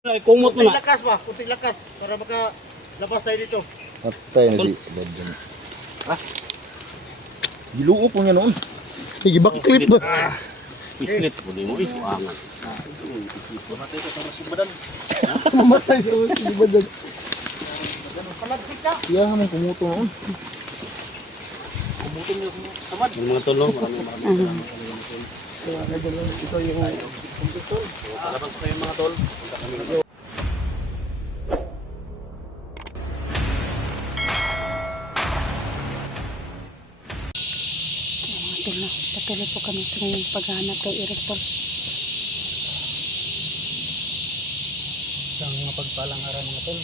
Ay, kumot mo Kunting na. lakas ba? Kunting lakas para maka labas tayo dito. Patay na si Badjan. Giluok mo nga noon. Sige, backflip ba? Islit mo din mo. Angat. Mamatay ka sa masibadan. Mamatay sa si Badjan. Palagsik ka. Iya, may kumuto noon. Kumutin niyo tamad. Yung mga tulong, maraming salamat. Ito yung Salamat po kayo mga tol. Punta kami ng Tol na, patuloy po kami sa ngayong paghahanap kay Eric Tol. Isang mapagpalang araw mga tol.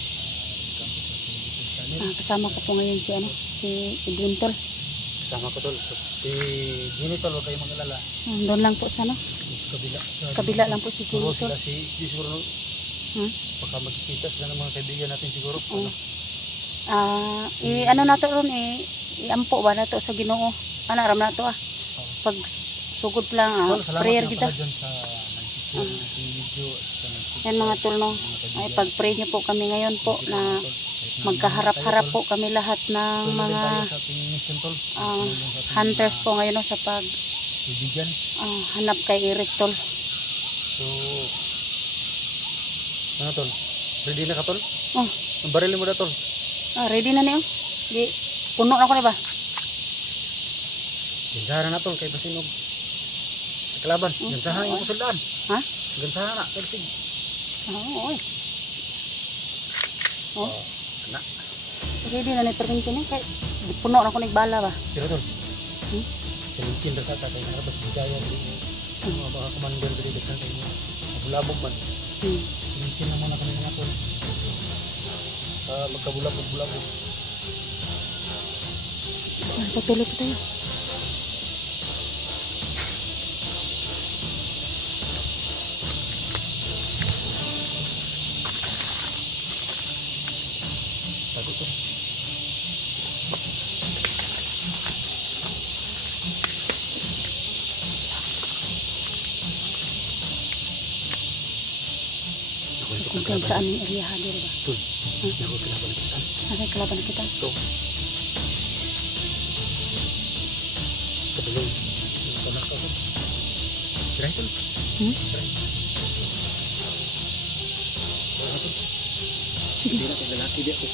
Kasama ko po ngayon si Edwin Tol. Sama ko tol. Si Jimmy tol, huwag kayong mag-alala. Doon lang po sa ano, Kabila. kabila lang po si Siguro Jimmy Tol. sila si siguro baka magkikita sila ng mga kaibigan natin siguro. Ano? Ano na to ron, iampo ba na to sa Ginoo? Ano, aram na to Pag sugod lang, Tol, salamat prayer nga kita. pala dyan sa nag-share ng video. at sa nag-share Yan mga tol, no? ng mga kaibigan. Ay, pag-pray niyo po kami ngayon po na magkaharap-harap po kami lahat ng mga hunters po ngayon, no, sa pag Kaibigan. hanap kay Eric Tol. So, ano tol? Ready na ka tol? Oh. Ang baril mo na tol? Ready na niyo? Di, puno na ko na ba? Gansahan na tol, kay Basinog. Kalaban, gansahan yung kusuldaan. Ha? Gansahan na, tol. Sige. Oo, oy. Oh. Anak. Ready na ni perminti ni kay di puno na ko nagbala ba? Pero tol. Silinkin na sa tatay na labas bigaya dito. Mga baka commander dito kan kayo. Mabulabog man. Silinkin na muna kami mga tol. Magkabulabog-bulabog. Patuloy pa tayo. Sabi tol. Kung saan yung area hali ba? Tol. Naku, kalaban kita. Ay, kalaban kita. Ito. Kabalong. Tanak ako. Try tol. Try. Tara tol. Hindi na kay lalaki di ako.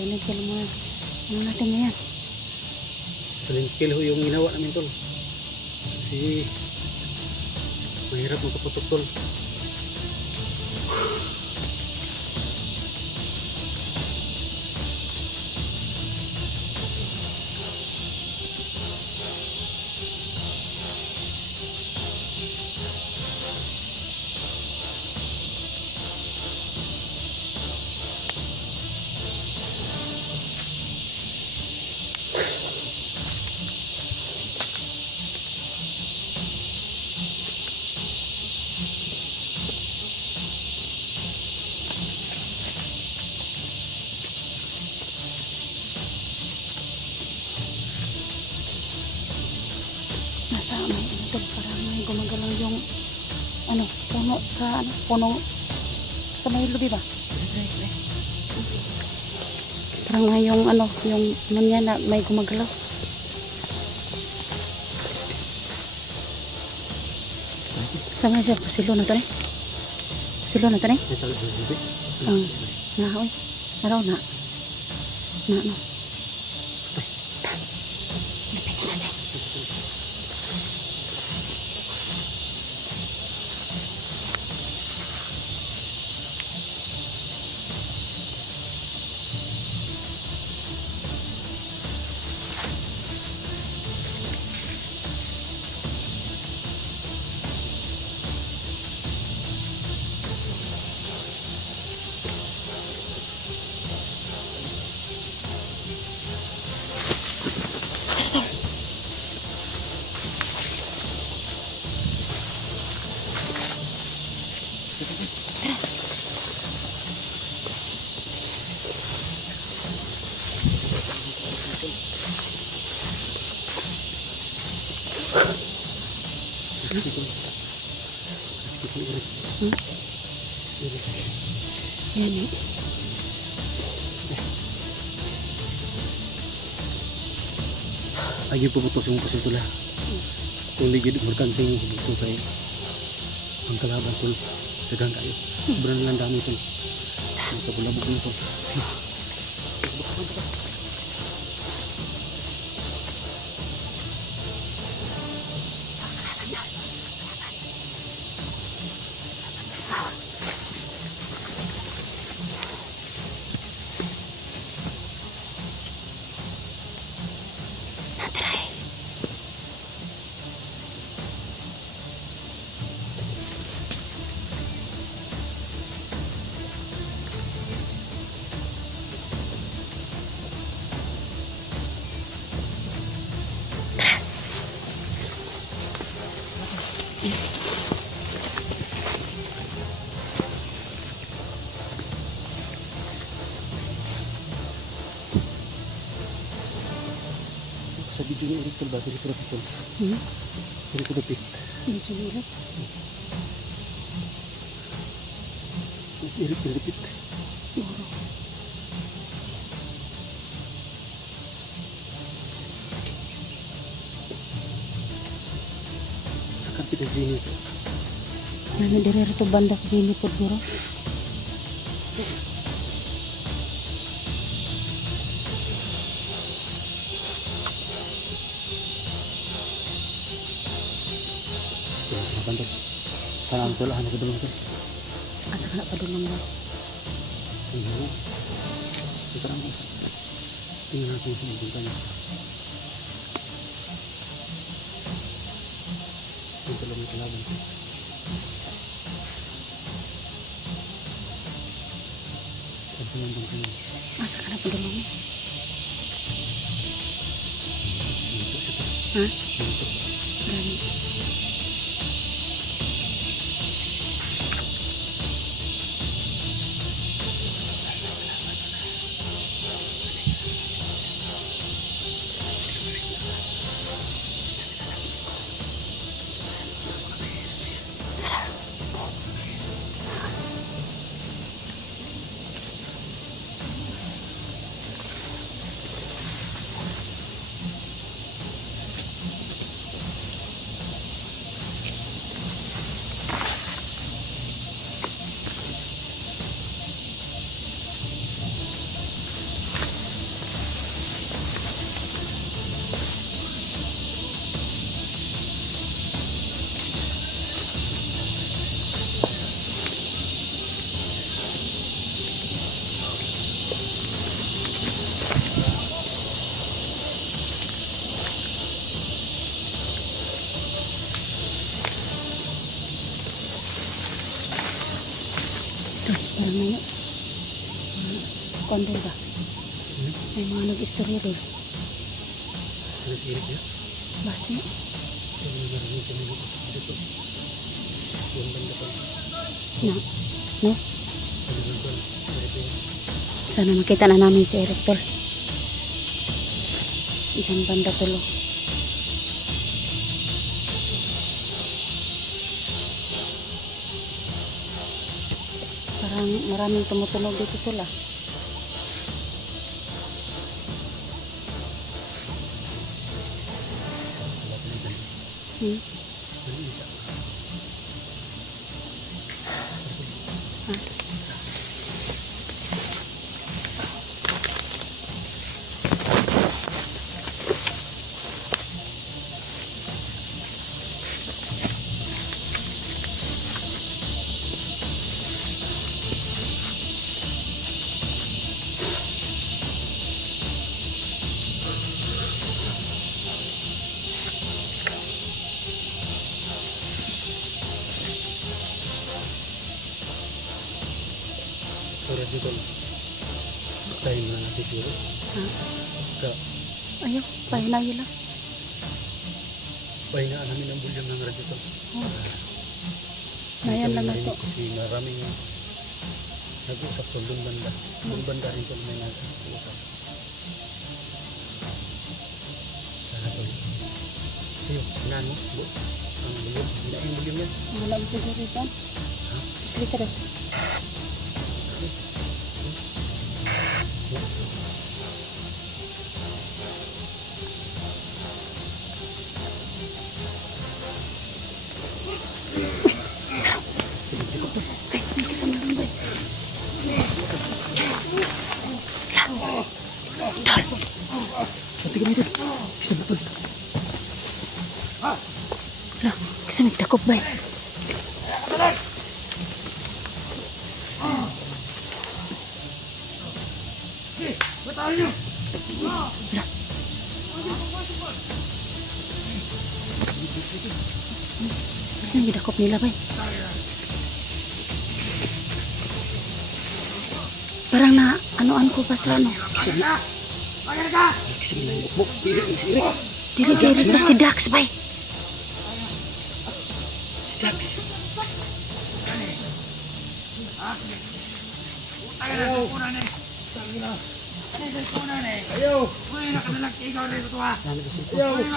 silent kill muna. Ano natin ngayon? Silent kill ho yung ginawa namin tol. Kasi mahirap magkaputok tol. Nasa may ito, parang may gumagalaw yung ano, puno sa ano, puno sa may lubi ba? Parang may yung ano niya na may gumagalaw. Sama siya, pusilo na to ni. Pusilo na to ni. May talag ng bibi. Na, oy. Naraw na. Na, no. Lapit na natin. Yan eh. Lagi puputos yung pusil tol ha. Kung ligid merkanting buto kay ang kalaban tol. Dagang kayo. Sobrang lang dami tol. Nakabulabog na tol. Sa video ni Eric tol ba? Dito rapid tol. Dito rapid. Medyo hirap. Mas Eric rapid. Siguro. Sa kapit ng Jimmy. Ano dire rito bandas Jimmy po guro. Tol. Parang tol, ano ko dulong tol? Asa ka na pa doon mo? Hindi. Ito lang isa. Tingnan natin sa mga niya. Ito lang yung kalaban ko. Sabi ng bangka niya. Asa ka na pa doon mo? Dito siya tol. Ha? Dito. Gani. Ano yun? Kondol ba? May mga nag-istorya doon. Sirik ya. Basi. Ini narinig kami dito. Yung banda pa. Na. No? Ano ba? Sana makita na namin si Eric tol. Isang banda tulo. Parang maraming tumutunog dito tol ah. Hmm? Sorry dito. Tayo na natin siguro. Ha? Ka, Ayaw, pahinayo lang. pahingaan namin ang bulyong ng radyo ko. Oh. Nayan lang na to. Kasi maraming nag-uusap to doon banda. Doon banda rin to may nag-uusap. Sana to. Kasi yun, hinaan mo. Ang bulyong. Hinain yung bulyong yan. Wala mo siguro ito. Isli ka daw. Ay, may kasama lang ba? Dal. Pati kami dito. Bisa betul. Lah, kasi may takop ba? Lah. Kasi may takop nila ba? Parang na anoan ko pa sa ano. Kasi may bukbuk. Pili yung sirik. Dili si Eric na si Dax ba? Si Dax.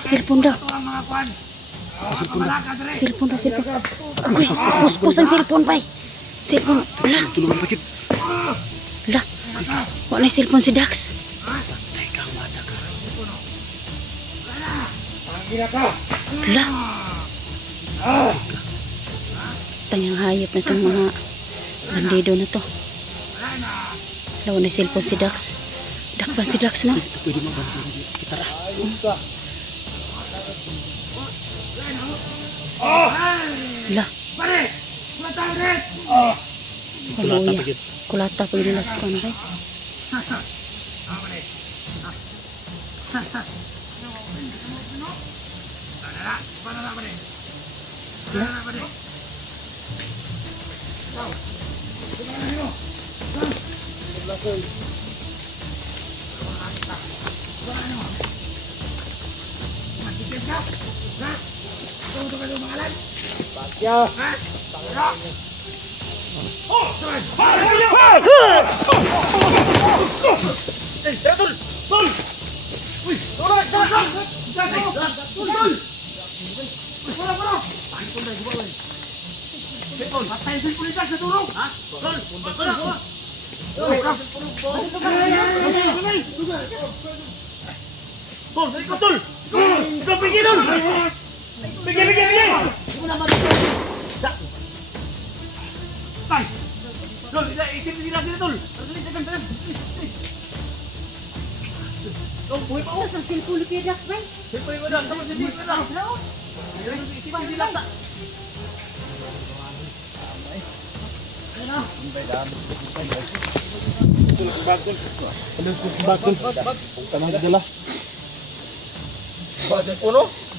Cellphone daw. Cellphone daw, cellphone. Uy, puspos ang cellphone ba? Cellphone. Lah, Tulungan pakit. lah. Wala na cellphone si Dax. Teka, mada ka. Lah. Tanyang hayop na itong mga bandido na to. Lawa na cellphone si Dax. Dakpan si Dax na. Ito pwede mabantu kita ra. Lah. Kulata Kaluya. pakit. Kulata pag nila sa kanay. Sa cellphone ni Dax ba?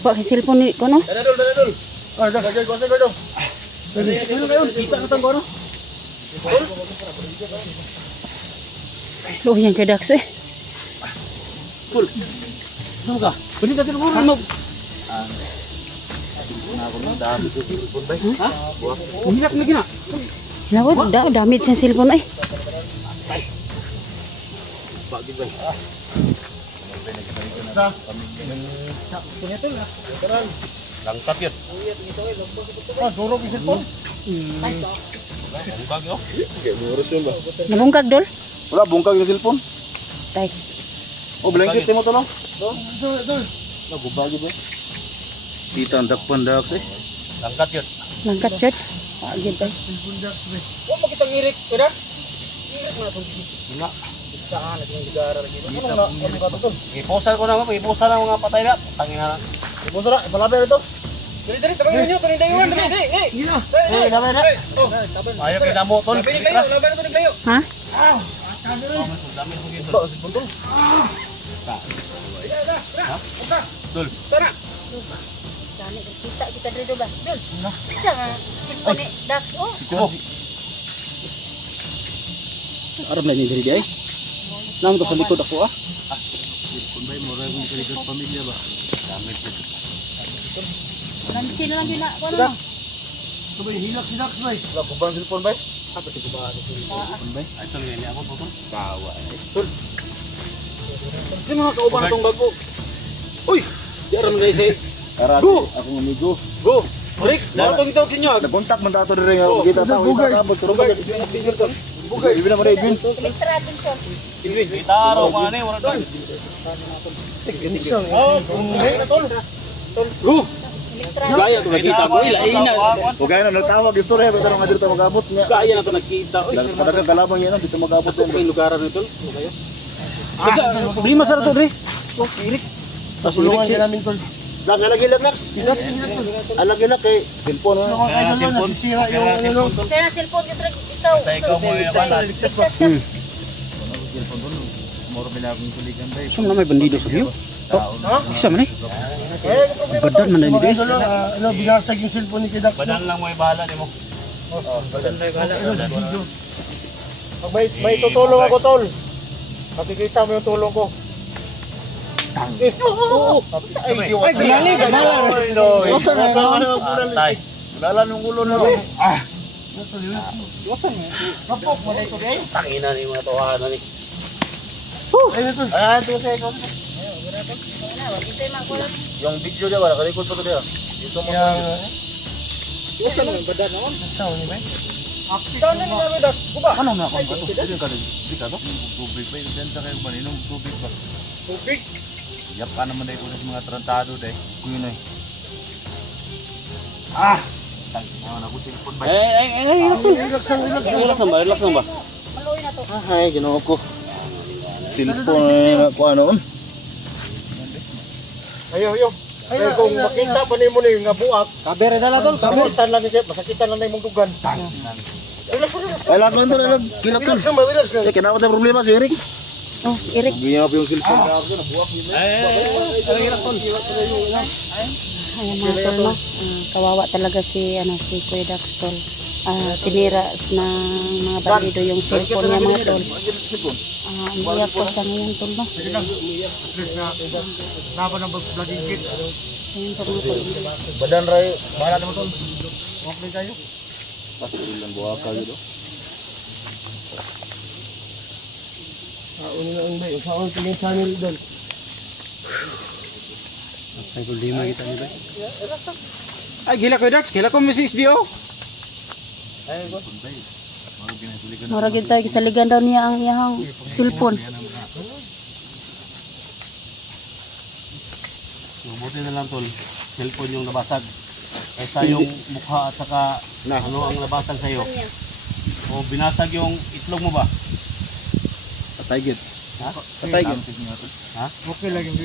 Pak cellphone ni kono. Luyan kay Dax eh. Tol. Saan ka? Pwede natin mo. Ha? Mahirap na gina. Nawad, damit sa cellphone ay. Langkat yun. Durog yung cellphone. Bungkag yun. Nabungkag dol. Wala, bungkag yung cellphone. Tay. Oh, blanket mo to no? Nagubagi ba? Kita ang dakpan dak eh. Langkat yun. Langkat chat. Agad tay. Huwag mo kitang irik. Pwede? Irik na ito. Nga. Saan natin yung ligara lagi. Ano ka ito? Iposal ko naman. Iposal ang mga patay na. Tangin na. Iposal na, ipalabi ito. Dali, dali. Tabangin nyo. Tuloy dayuan. Dali, dali. Hindi na. Eh, labi na. Ayaw kayo na mo, tol. Labi naglayo. Labi na ito naglayo. Ha? Dami mo gito. Ito, cellphone to. Dol. Sana. Dami kita kita dito ba? Dol. Isa nga cellphone ni Dax oh. Sikubo. Arap na ni diri ay. Nang to sa likod ako ah. Kung ba'y mura yung kaligod pamilya ba? Dami ito. Nansi na lang yun na. Ano no? Ito ba, hilak, bay. Wala ko ba ang cellphone, bay? Ito ba? Ay, tol. Yan ako, tol. Kawa. Sino mga kauban itong bago? Uy! Di aram guys eh. Karate, Go! akong amigo. Go! Rick, naroon itong itawag sa inyo. Nagkontak man tato rin nga. Kita tao, kita kabot. Turugay. Bugay. Ibig na mo na, Edwin. Elektra din ko. Kita araw mga ni. Wala tol. Go! Elektra. Gaya ito nakita ko. Ina. Huwag kayo na, nagtawag istorya. Pero nga dito magabot niya. Gaya na ito nakita. Uy, Dalas pa nagkakalabang yan, dito magabot ako yan. kayong lugaran nito. Ano kayo? Problema sa ito, Dre. Oh, Rick. Tapos Rick si... tol. Lagi-lagi, Nax. Alagi-lag kay cellphone. Nasisira yung ano. Kaya cellphone ka ikaw. Sa ikaw mo yung banal. Ligtas ka. Moro binakong tuligan ba? Saan na may bandido sa iyo? Oh, isa man eh. Badan man na ni Dre. Ano, binasag yung cellphone ni Kidax. Badan lang mo yung bahala ni mo. Badan lang yung bahala. Pag may tutulong ako, tol. Makikita mo yung tulong ko. Oo. Ay, di wasa. Ay, banalan. Wasa na. Tay. Wala nung ulo na. Kapok mo na ito, eh. Tangina ni mga tawanan ni. Ayan, ito sa ikaw. Hintay makulat. Yung video niya, wala kalikod pa ito niya. Dito mo. Wasa na, badan na. Ikaw ni ba? Ikaw na ni David. Kuba. Ano na ako? Hindi ka to? Tubig pa yung benta kayo maninong tubig pa. Tubig. Yap ka naman dahil kung mga trantado dahil. Kuya na. Tangina na ko telepon ba? Relax lang, relax lang. Relax lang ba? Relax lang ba? Maluoy na to. Ay, ginawa ko. Cellphone na ko ano. Ayo. Ay, kung makita pa ni mo ni nga buak. Kabere na lang tol. Sakitan lang ni masakitan lang na imong dugan. Ay, lahat man tol, kilap tol. Relax lang. Eh, kinawa tayo problema si Eric. Oh, Eric. Bigyan ko yung cellphone na ako na buak yun. Ayan mga tol no. Kawawa talaga si Kuya Dax tol. Sinira ng mga bandido yung cellphone niya mga tol. Umiyak po siya ngayon tol no. Napa ng vlogging kit. Ayun po mga tol. Badan ray, bahala naman tol. Buak na tayo. Pasti lang buak ka dito. Una na ang bay, saan tingin channel doon? May problema kita ni Dre. Ay, gila ko Dax. Gila ko may si SDO. Maragid tayo sa ligan daw niya ang iyang cellphone. Buti na lang tol. Cellphone yung nabasag. Kaysa yung mukha at saka ano ang nabasag sa'yo. O binasag yung itlog mo ba? Patay gid. Ha? Patay gid. Ha? Okay lang yung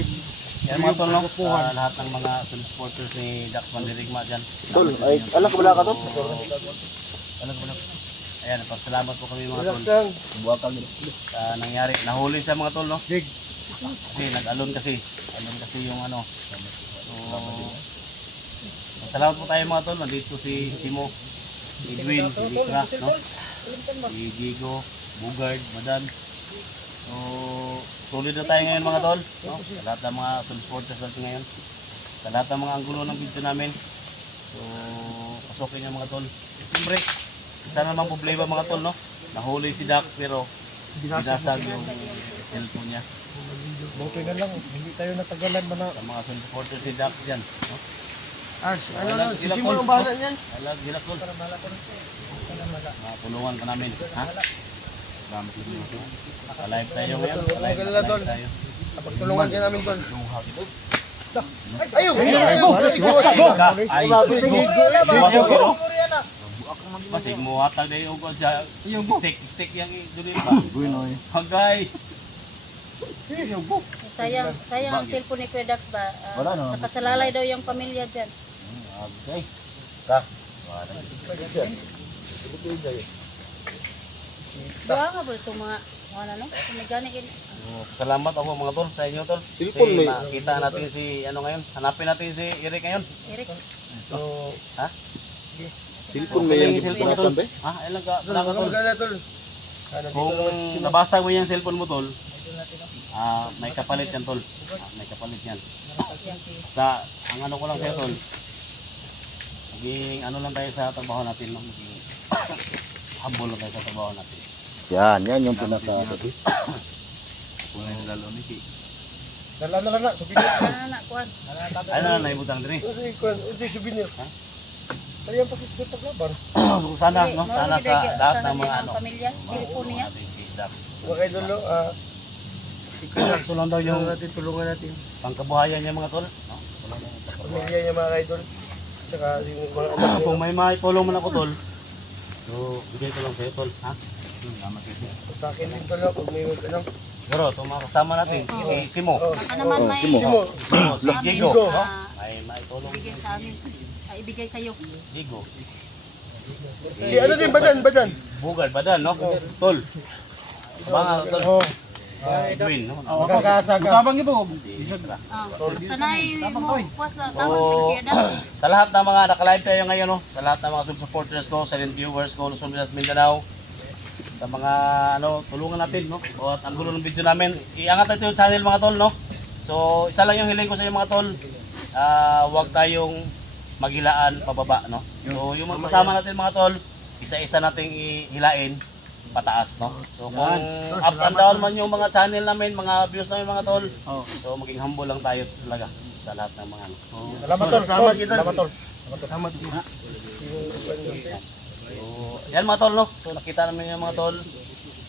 Yan mga tol, no? Lahat ng mga supporters ni Dax Mandirigma dyan. tol. Ay, alam ko wala ka tol. Alam ko na. Ayan, pasalamat po kami mga tol. lang. Buak ka dito. Nangyari, nahuli siya mga tol, no? Kasi nag-alon kasi. Alon kasi yung ano. So, pasalamat po tayo mga tol. Nandito si Simo, Edwin, si Dikra, no? si Diego, Bugard, Madan. So, solid na tayo ngayon mga tol. No? Sa lahat ng mga supporters natin ngayon. Sa lahat ng mga anggulo ng video namin. So, pasokin niya mga tol. Siyempre, isa naman problema mga tol, no? Nahuli si Dax pero binasag yung cellphone niya. Buti na lang, hindi tayo natagalan ba na. Sa mga supporters si Dax dyan. No? Ash, ano lang, si mo ang bahala niyan. Alag, hilak tol. Matulungan ka namin. Ha? Salamat sa inyo. Naka-live tayo ngayon. Naka-live tayo. Pagtulungan ka namin tol. Ayaw! Masig mo hatag na yung stick yung duli ba? Hagay! Sayang ang cellphone ni Kuya Dax ba? Nakasalalay daw yung pamilya dyan. Hagay! Buha nga ba itong mga ano? Kumigani in. Salamat ako mga tol sa inyo tol. Cellphone mo Makita natin si ano ngayon. Hanapin natin si Eric ngayon. Eric. So, ha? Cellphone mo yan, cellphone tol. Ha? Ilang ka tol? tol. Kung nabasa mo yung cellphone mo tol, may kapalit yan tol. May kapalit yan. Basta, ang ano ko lang sa'yo tol, maging ano lang tayo sa trabaho natin. No? Maging humble lang tayo sa trabaho natin. Yan yung pinaka. Kung lalo ni si. Dala na, souvenir. Anak kuan. Ano na naibutang diri? Uy, souvenir. Ha? Kaya pakit paglaban. Sana, no? Sana sa lahat ng mga ano. Pamilya, cellphone niya. Si Dax. Mga idolo, Tulong daw yung tulungan natin. pangkabuhayan niya mga tol. No? Tulong daw yung pangkabuhayan. Pamilya niya mga idol. Tsaka yung mga anak niya. Kung may maitulong man ako tol, so bigay ko lang sa'yo tol. Ha? Salamat kasi. Sa akin din tol, pag may ano. Pero itong mga kasama natin, si Simo. Ano man may Simo. Si Diego. no? May maitulong ibigay sa amin. Ibigay sa iyo. Diego. Si ano din, Badan. Bugard, Badan, no? Tol. Mga tol. Edwin, no? Magkakasaga. Si Isra. Basta na mo kuwas lang Oo. tawag Kuya Dax. Sa lahat ng mga naka-live tayo ngayon, no? Sa lahat ng mga sub-supporters ko, silent viewers ko, Luzon, Visayas, Mindanao, sa mga ano, tulungan natin, no? O at ang gulo ng video namin, iangat natin yung channel mga tol, no? So, isa lang yung hiling ko sa inyo mga tol. Huwag tayong maghilaan pababa, no? So, yung mga kasama natin mga tol, isa-isa nating ihilain pataas, no? So, kung ups and down man yung mga channel namin, mga views namin mga tol, so maging humble lang tayo talaga sa lahat ng mga ano. Salamat tol. Salamat tol. Salamat. So, yan mga tol, no? So, nakita namin yung mga tol.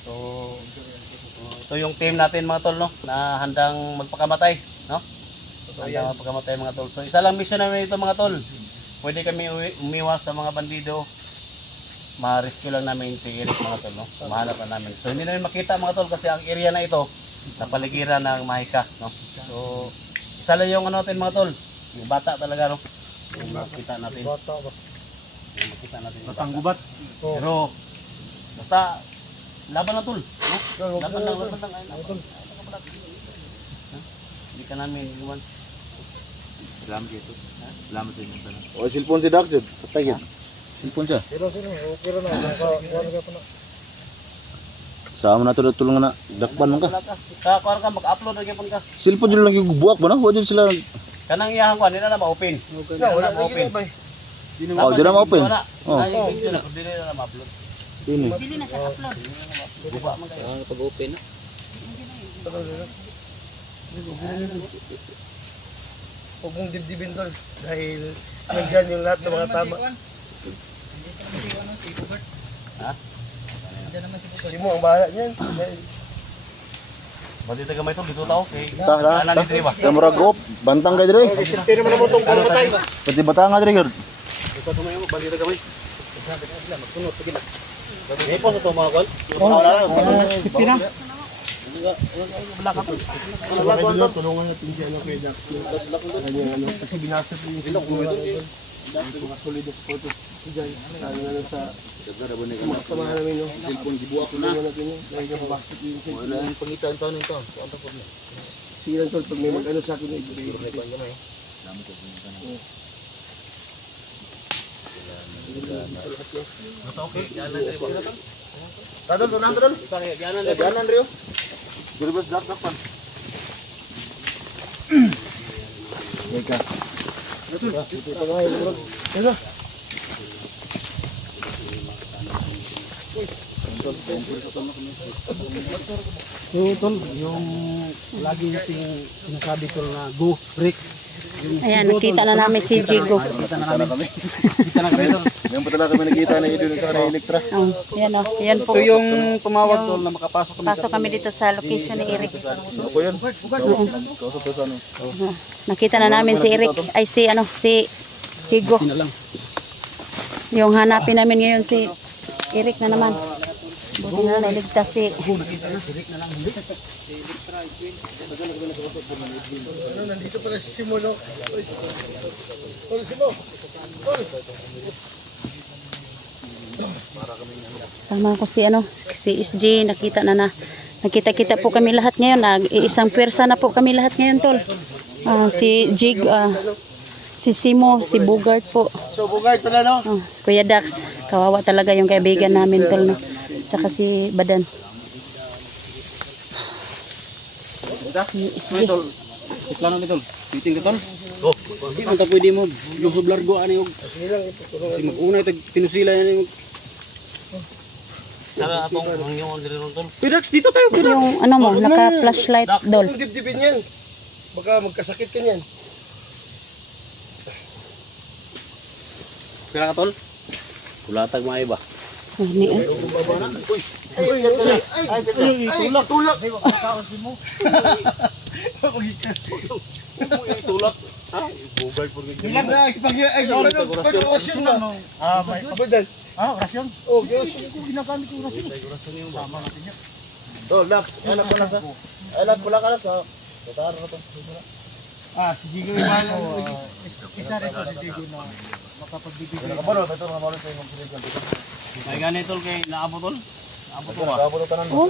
So, ito yung team natin mga tol, no? Na handang magpakamatay, no? Handang magpakamatay mga tol. So, isa lang mission namin ito mga tol. Pwede kami umiwas sa mga bandido. Ma-rescue lang namin si Eric mga tol, no? Mahanap na namin. So, hindi namin makita mga tol kasi ang area na ito, napaligiran ng Mahika, no? So, isa lang yung ano natin mga tol. Yung bata talaga, no? Yung makita natin. Yung makita natin. Batang gubat. Pero basta laban na tol, no? Laban lang. Hindi ka namin iwan. Salamat dito. Salamat sa inyo. O, cellphone si Dax yun. Patay yun. Cellphone siya. Pero sino, okay rin na. Nakakuha pa na. Sama na to tulungan na. Dakpan man ka. Kuha ka, mag-upload na gyapon ka. Cellphone dyan lang yung buwak ba na? Huwag dyan sila. Kanang iyahang kuha, nila na ma-open. Nila na ma-open. Oh, di na ma-open. Oh. Hindi na ma-upload. Dini. Dili na siya upload. Buka man kayo. Pag-open na. Huwag mong dibdibin tol. Dahil nandyan yung lahat ng mga tama. Ha? Simo ang bahala niyan. Dahil Bati taga may to dito tao kay Ta. anan ni Dre ba? Kamura group. Bantang kayo dire. Pero man mo tong patay. Pati batang nga dire. Ito tumayo mo bali taga may. Magsunod pagin. May po to mga kol. Pina. Wala ka to. Tulungan natin siya ng kay Dax. Kasi binasa po yung cellphone. Mga solid of photos. Lalo na sa samahan namin yung cellphone. Dibuak ko na. Dahil yung bakit yung cellphone. Wala yung pangitaan taon nito. Sige lang tol, pag may mag-ano sa akin. Okay, yan lang Dre ba? Tadol, tunan, tadol. Ganan Ganan, Rio. Gilbert, black, black, pan. Mika. Ito pa nga, bro. Ito. So, tol, yung lagi nating sinasabi tol na go, break. Yung Ayan, Jigo, nakita tol. na namin si Jigo. Kita na kami. Kita na kami tol. Yung patala kami nakita na ito sa Electra. Oh, yan oh, yan po. Ito yung tumawag tol na makapasok kami. Pasok kami dito sa location ni Eric. Ako yan. Kausap ko sa ano. Nakita na namin si Eric, ay si ano, si Jigo. Hindi na lang. Yung hanapin namin ngayon si Eric na naman. Buti na naligtas si Nandito pala si Simo, no? Tol, Simo. sama ko si ano, si SG, nakita-kita po kami lahat ngayon. Isang pwersa na po kami lahat ngayon, tol. Si Jig, si Simo, si Bugart po. So, bugay pala, no? Si Kuya Dax, kawawa talaga yung kaibigan namin, tol, no? Tsaka si Badan. Si SG. Plano ni tol. Meeting ka tol. Oh, di man ta pwede mo yung sublargo ani og si mag-una tag pinusila yan yung Sana atong hangyon dire ron tol. Pirax dito tayo, Pirax. Yung ano mo, naka-flashlight, dol. Kung dibdibin yan. Baka magkasakit ka niyan. Pira ka tol? Kulatag maayo ba? Ni, Tulak, tulak. Tulak. Ha? Bugay por Ilan na, pag-orasyon na. May kabadan. Orasyon? Oh, orasyon. Ginagamit yung orasyon. Sama natin yan. Oh, Lax, anak mo na sa. Anak mo lang ka na sa. Tataro na to. Si Jigo yung mahal. Isa rin po si Jigo na makapagbibigay. Nakaparo, ito nga mawala sa imong pilihan. Kay gani tol kay naabot tol. Naabot ko ba? Nakaparo tanan mo.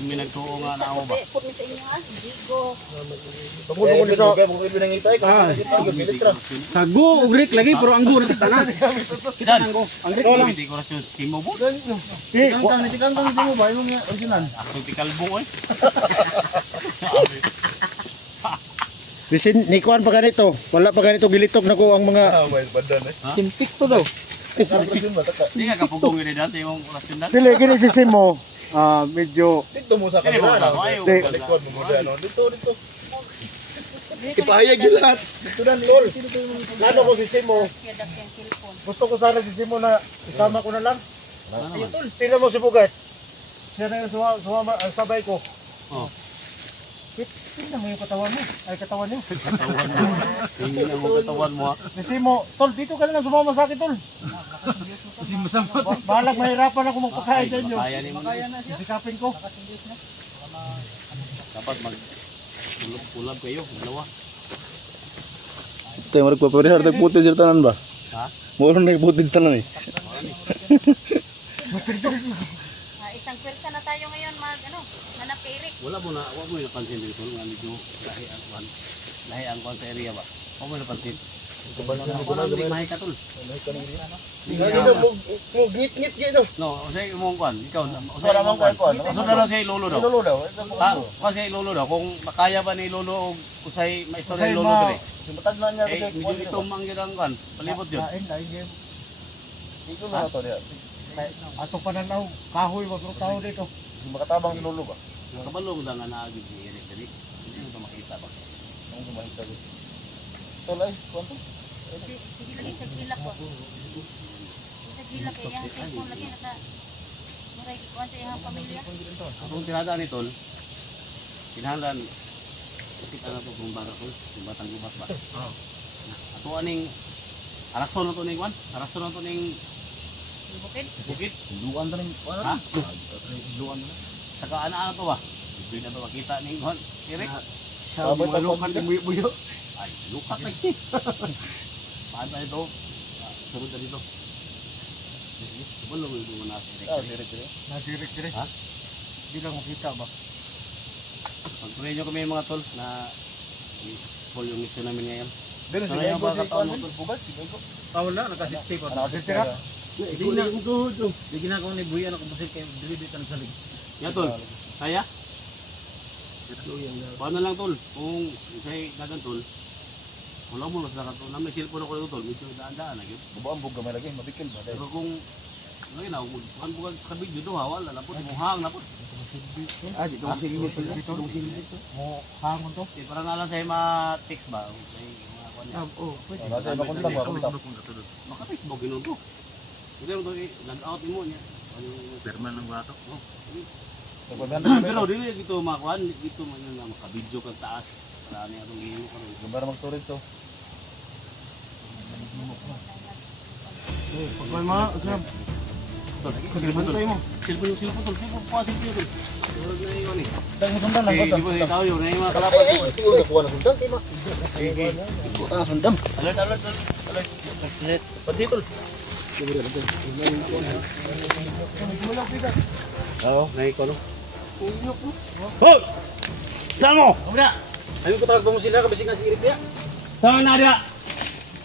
Yung nagtuo nga na ako ba? Put mi sa inyo ha, Jigo. Tungkol mo sa kay mong ibig nangitay ka. Electra. Sa go og break lagi pero ang go na kita na. Kita nang go. Ang break lang. Hindi ko rasyon simo mo. Tikang kang mo ba imong original? Ako tikalbo eh. Bisin ni kuan pa ganito. Wala pa ganito gilitok na ko ang mga Simpik to daw. Hindi ka kapugong yun dati yung orasyon na. dili gini si Simo. Medyo Dito mo sa Kaya mo kamera, na no? ayaw. Di- Likod mo muna, no? Dito. Ipahayag yun lahat. Dito na tol. Lalo ko si Simo. Kuya Dax yung cellphone. Gusto ko sana si Simo na isama ko na lang. Ayun tol. Tingnan mo si Bugart. Siya na yung sumama, ang sabay ko. Oh. Tingnan mo yung katawan mo. Ay katawan niyo. Katawan mo. Hindi na mo katawan mo ha. Si Simo, tol, dito ka na lang sumama sa akin tol. Kasi masama. Balag mahirapan ako magpakain sa inyo. Kaya ni mo. Isikapin ko. Dapat mag ulab kayo, dalawa. Ito yung magpaparihar ng footage sa tanan ba? Ha? Muro na yung footage tanan eh. Isang pwersa na tayo ngayon hanap kay Eric. Wala mo napansin dito nga medyo lahi ang kwan. Lahi ang kwan sa area ba? Wala mo napansin. Ako lang di mahay ka tol. Dito mo ngit-ngit gino. No, usay mo kwan, ikaw. Wala mang kwan. Usod na lang siya lolo daw. Lolo daw. Kasi siya lolo daw kung makaya ba ni lolo og usay maistorya ni lolo dire. Sumatag na niya Eh kasi medyo ito manggirang kwan, palibot yun. Dito na to diya. Ato pananaw, kahoy, wag tao dito. Makatabang ni Lolo ba? Nakabalong da nga naagid ni Eric diri. Hindi mo to makita ba? Ang sumahita ko. Tol ay, kwanto? Sige sa gila ko. Sa gila kay yang cellphone lagi muray kuan sa iyang pamilya. Atong tirada ni tol. Kinahanglan kita na to kung bata ko, kung batang gubat ba. Ato aning arason na to ning kwan, arason na to ning Bukid. bukid. Luan ta ning Ha? Luan na. Saka ana to ba? Hindi na to makita ning kwan. Eric. Sabay Mga pa lukat pamilya. ng buyo-buyo. Ay, lukat lagi. Paano tayo ito? Sunod na dito. Wala mo yung mga nasa Eric. Direct dire. Nasirik dire. Ha? Hindi lang makita ba? Pag-pray nyo kami mga tol na i-spoil yung mission namin ngayon. Dili Sana si yung Gaygo baka si taon Kwan. mo, tol. Bugart si Gaygo. Wala nakasipsip. Nakasitira. Ikaw na yung tuhod. Di ginagawa ni Buya na kung kasi kayo dili ka nagsalig. Yan tol. Kaya? Paano lang tol? Kung sa'y dagan tol, wala mo mas dagan tol. Na may cellphone ako dito tol, medyo daan-daan na yun. Bubuambog gamay lagi, mabikil ba? Pero kung ngayon na, kung bukan sa kabidyo do, hawal na po, muhang na po. Ah, dito kasi yung dito. Mo hangon to. Eh, parang nalang sa'yo ma-text ba? Sa'yo mga kwan niya. Pwede. Nasa iba kuntang ba? Kuntang. Maka-Facebook yun to. Hindi mo to, nag-out mo niya. Perman ng bato. Pero dili dito makuan, dito man yun na makabidyo kag taas. Para niya itong gihimo ka rin. Gambar mag-storage to. Pagkuhan mo, Grab. Cellphone tayo mo. Cellphone tol. Cellphone pa cellphone tol. Durog na yun eh. Dahil mo sundan lang. Di ba itaw yun? Na yung mga kalapan ko. Tingol na kuha na sundan. Kaya ma. Sundam. Alert. Pati tol. Oo, naiko no. Hoy! Saan mo? Ayun ko talaga mo sila kabisig nga si Irik ya. Saan na dia?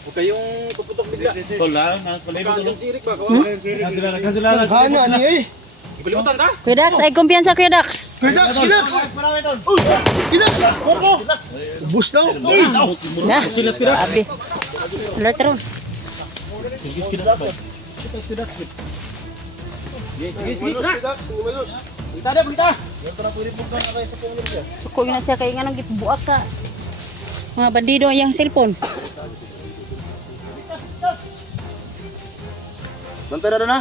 Huwag kayong puputok bigla. Tol lang, nasa Kaya palibot. si Irik ba? Kawawa. Kansulala. Ano, ano eh? Ipalimutan ka? Kuya Dax, ay kumpiyansa Kuya Dax. Kidax! Kidax! Ubus daw. Na, sabi. Alert ron. Kita ada, kita. Suko yun na siya kay nga nang gibuak ka. Mga bandido yung cellphone. Bantay na na.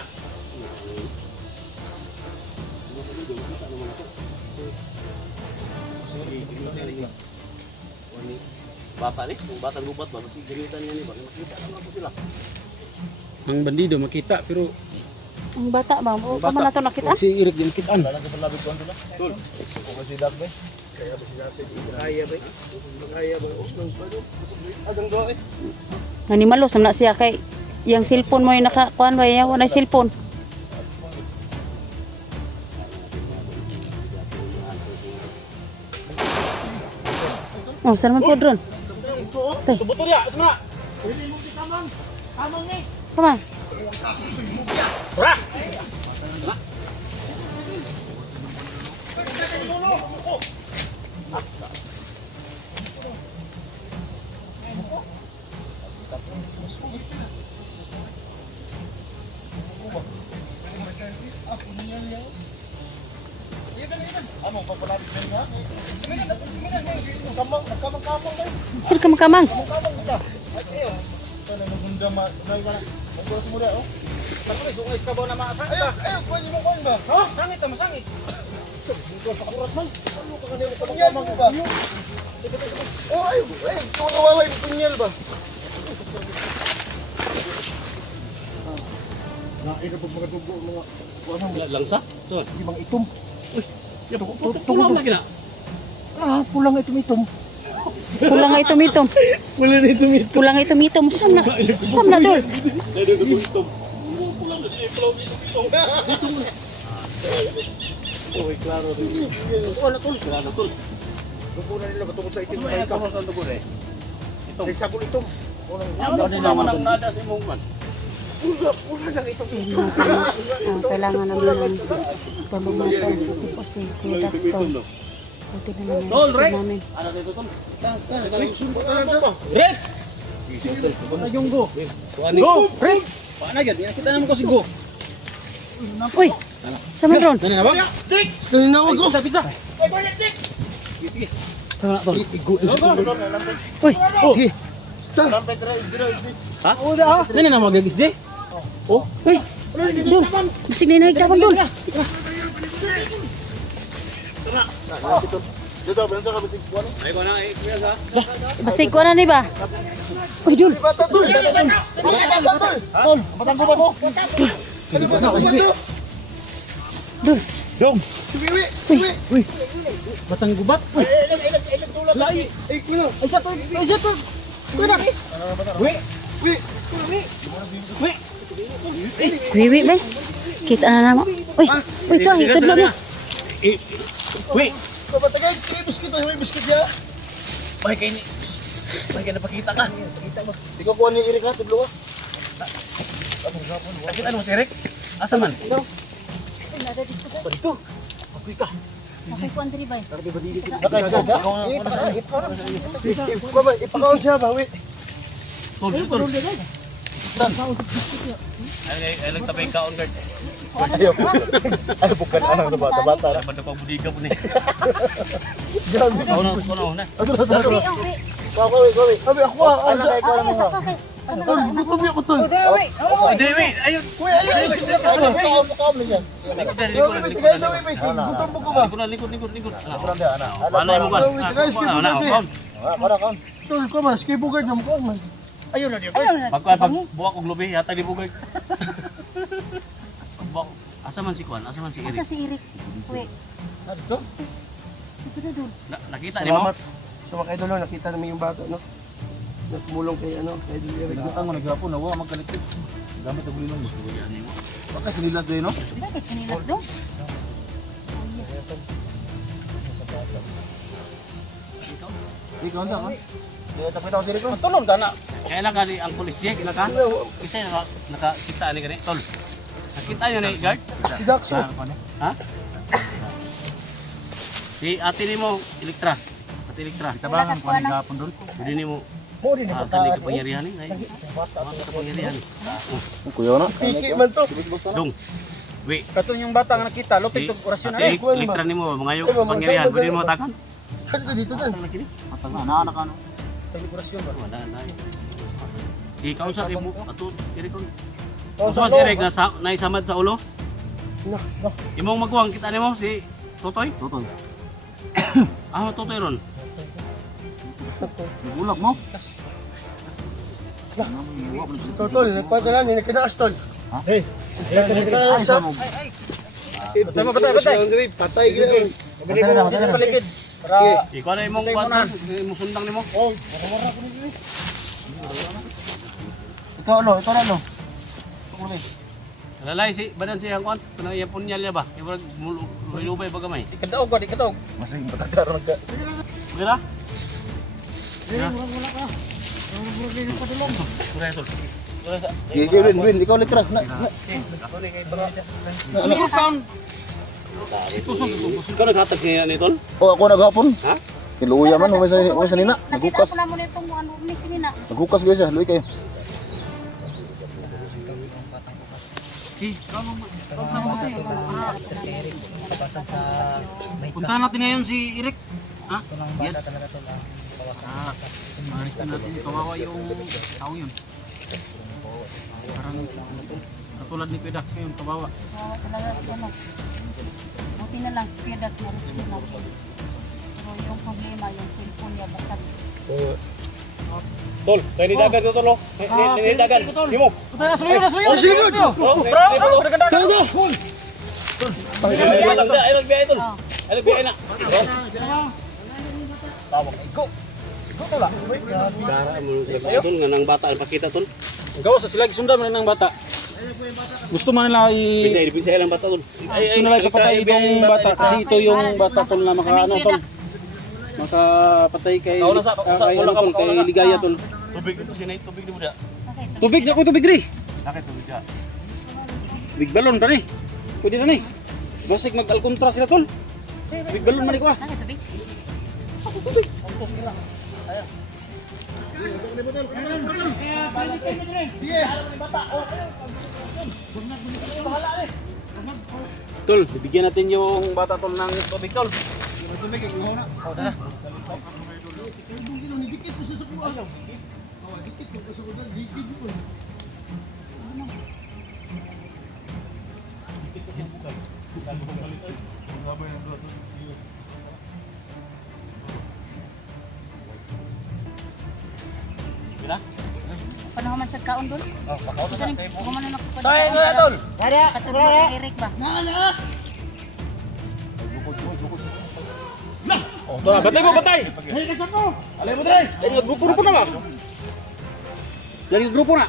Bata ni, kung batang gubat ba, kasi gamitan niya ni ba, makita naman po sila. Ang bandido makita pero Ang bata ba? O ka man na ito nakita? si Irik din kitaan. Dalang ka palabig ko ano na. Tol. Kung kasi dak ba? Kaya ba? Kaya ba? Adang doa eh. Nanimalo sam na siya kay yung cellphone mo yung nakakuan ba yan? Wala cellphone. Oh, saan naman po drone? Tubuto dia, semua. Come on. Ano pa palabig din ha? Kil ka makamang. Sana nagunda ma dai wala. Magbuo si muda oh. Tapi sungai Skabaw na maasang Ayaw, ka. ayaw, kuha niyo mo kuha ba? Ha? Sangit ta masangit. Ano ka kanila sa kamang ba? Oh, ayaw, ayaw. Kawawa yung punyal ba? Nakita po mga dugo, mga ano, Langsa? So, di mga itom. tulang lagi na. Ah, pulang itom-itom. Pulang nga itom-itom. Pulang itom-itom. Pulang nga itom-itom. Sam na dol. Uy, klaro rin. Ano tol? Ano tol? Dugo na nila patungkol sa itim Ano na may ito. nakahos ang dugo eh? Ay, sabon itom. Ano naman ang nada sa imong man? Pulang lang itom-itom. Kailangan namin ng tulong natin kasi po si Kuya Dax to. Buti na naman Tol, yung Rek! namin. Ano dito tol? Sumbo na lang ito. Red! Ano yung go? Go! Red! Paano yan? Kita naman ko si Go. Uy! Sama drone. Ano na ba? Nalinawag ko. Pizza, pizza. Sige. Tama na tol. Uy! Sige. Ha? Nani na magagis di? Oh, Uy! Dol! Basig na inahig ka dol. Dito bensa ka bisig kuno. Ay ko na eh, kuya sa. Basig ko na ni ba? Uy dol! Bata tol. Bata tol. Tol, batang ko ba to? Bata tol. Dol! Dong. Uy. batang gubat. Lai. Ay, kuno. Ay, sa to. Ay, sa to. Kuya Dax. Uy. Wiwi ba? Kita na naman. Uy! Uy ito! Ito na. Uy, Kapatagay, biskit to, biskit ya. may kay ni. May kay napakita ka. Kita mo. Di ko kuha ni Erika, tudlo ka. Nakita mo si Eric? Asa man? Ay, nada dito ba? Dito. Ako'y ka. Okay po, Andre ba? Ipakaon siya, bawi. Tol, tol. Ay, nagtabay ka on guard. Ayaw bukan anang sa bata-bata. Ay, banda pa budiga po ni. Grabe. Ako na. Okay, okay. Sabi ako Ano kayo ko lang mo? Tol, gutom ako tol. Dewi, ayun. Kuya, ayun. Mukha mo siya. Gutom mo ko ba? Likod. Ano mo ba? Tol, ko mas, kay bugad na mukha man. Ayun na diya. Pagbuha ko globe, yata di bugay. Asa man si Kwan? Asa man si Asa Eric? si Eric? Uy, Dito? ito na doon. Nakita ni mo? Salamat. So mga idol, nakita namin yung bata, no? Nagmulong kay kay Idol Eric. Ang naghapon na wa magkalikit. Gamit ang bulilong mo. Baka sinilas din no? Bakit kanilas doon? Ikaw sa ka? Kaya tapos ako sila ko. Tulong ka na. Kaya lang ka ni ang police check, ka? Isa nakakita ni gani. Tol. Nakita niyo ni guard? Si Daxo. Ha? Si ate ni mo, Elektra. Ate Elektra. Tabangan ko ni gapon doon. Hindi ni mo. Mo din Kani kapangyarihan ni. Ay, kapangyarihan. Kuya na. Piki man to. Dong. Wi. Katong yung bata nga nakita, lupit Si og orasyon na ate eh. Elektra ni mo, mga yung kapangyarihan. Pwede mo takan? Hadi ka dito dan. Matag na anak ano. Tag orasyon ba? Wala na. Ikaw sa mo ato Eric. Oh, Sa si Eric na naisamad sa ulo. No. Imong magkuwang kita nimo si Totoy. Totoy. Ah, Totoy ron. Ulap mo. Tol, nagpadala ni nakinaas tol. Ha? Hey. Nakinaas sa. Patay. Patay gyud. Matay na paligid. Para Ikaw na imong kuwan, imong sundang nimo. Ikaw ano? Lalay si badan siya kuan, kanang iya punyal niya ba? Ibrag lubay ba gamay. Ikadaog ba? Ikadaog. Masig patakar magka. Mira. Kuray tol. Gigi win, ikaw litra. Na. Ano kaon? Tusog. Ikaw naghatag siya ni tol? Oh, ako naghapon. Ha? Kiluya man, umay sa nina. Nakita Naghukas. ko na mo nitong ano ni Sinina. Naghukas guys ah, luwi kayo. Puntahan natin ngayon si Eric. Ha? Yan. Maalisin natin, kawawa yung tao yun. Parang katulad ni Pedax ngayon, kawawa. Oo, talaga ano. Buti na lang si Piedad na rescue na. Pero yung problema, yung cellphone niya basag. Tol, kaya ni Dagan ito tol. Ni Dagan, simo. Oh, sige good. Kago. Ay, nagbiyahe tol. Ay, nagbiyahe na. Gara mo sa tol, nga nang bata, pakita tol. Gawa sa sila sundan man ng bata. Gusto man nila Bisa lang bata tol. gusto nila ipapatay itong bata kasi ito yung bata tol na maka ano tol. Makapatay kay ano tol, kay Ligaya tol. Tubig ito, sinay tubig ni Buda. Tubig na ko tubig ri. Nakit tubig ka. Big balon tani. Pwede tani. Basig mag-alkontra sila tol. Big balon man ko ah. Nakita ba? Tol, bibigyan natin yung bata tol ng tubig tol. Gila? Panahon man siya kaon doon? Ito ni, kumaman na ako. Say, kuya tol. Katulad ni Eric ba? Oh, tol, batay mo, batay. Alay mo dai. Ay, grupo na ba? Lagi grupo na.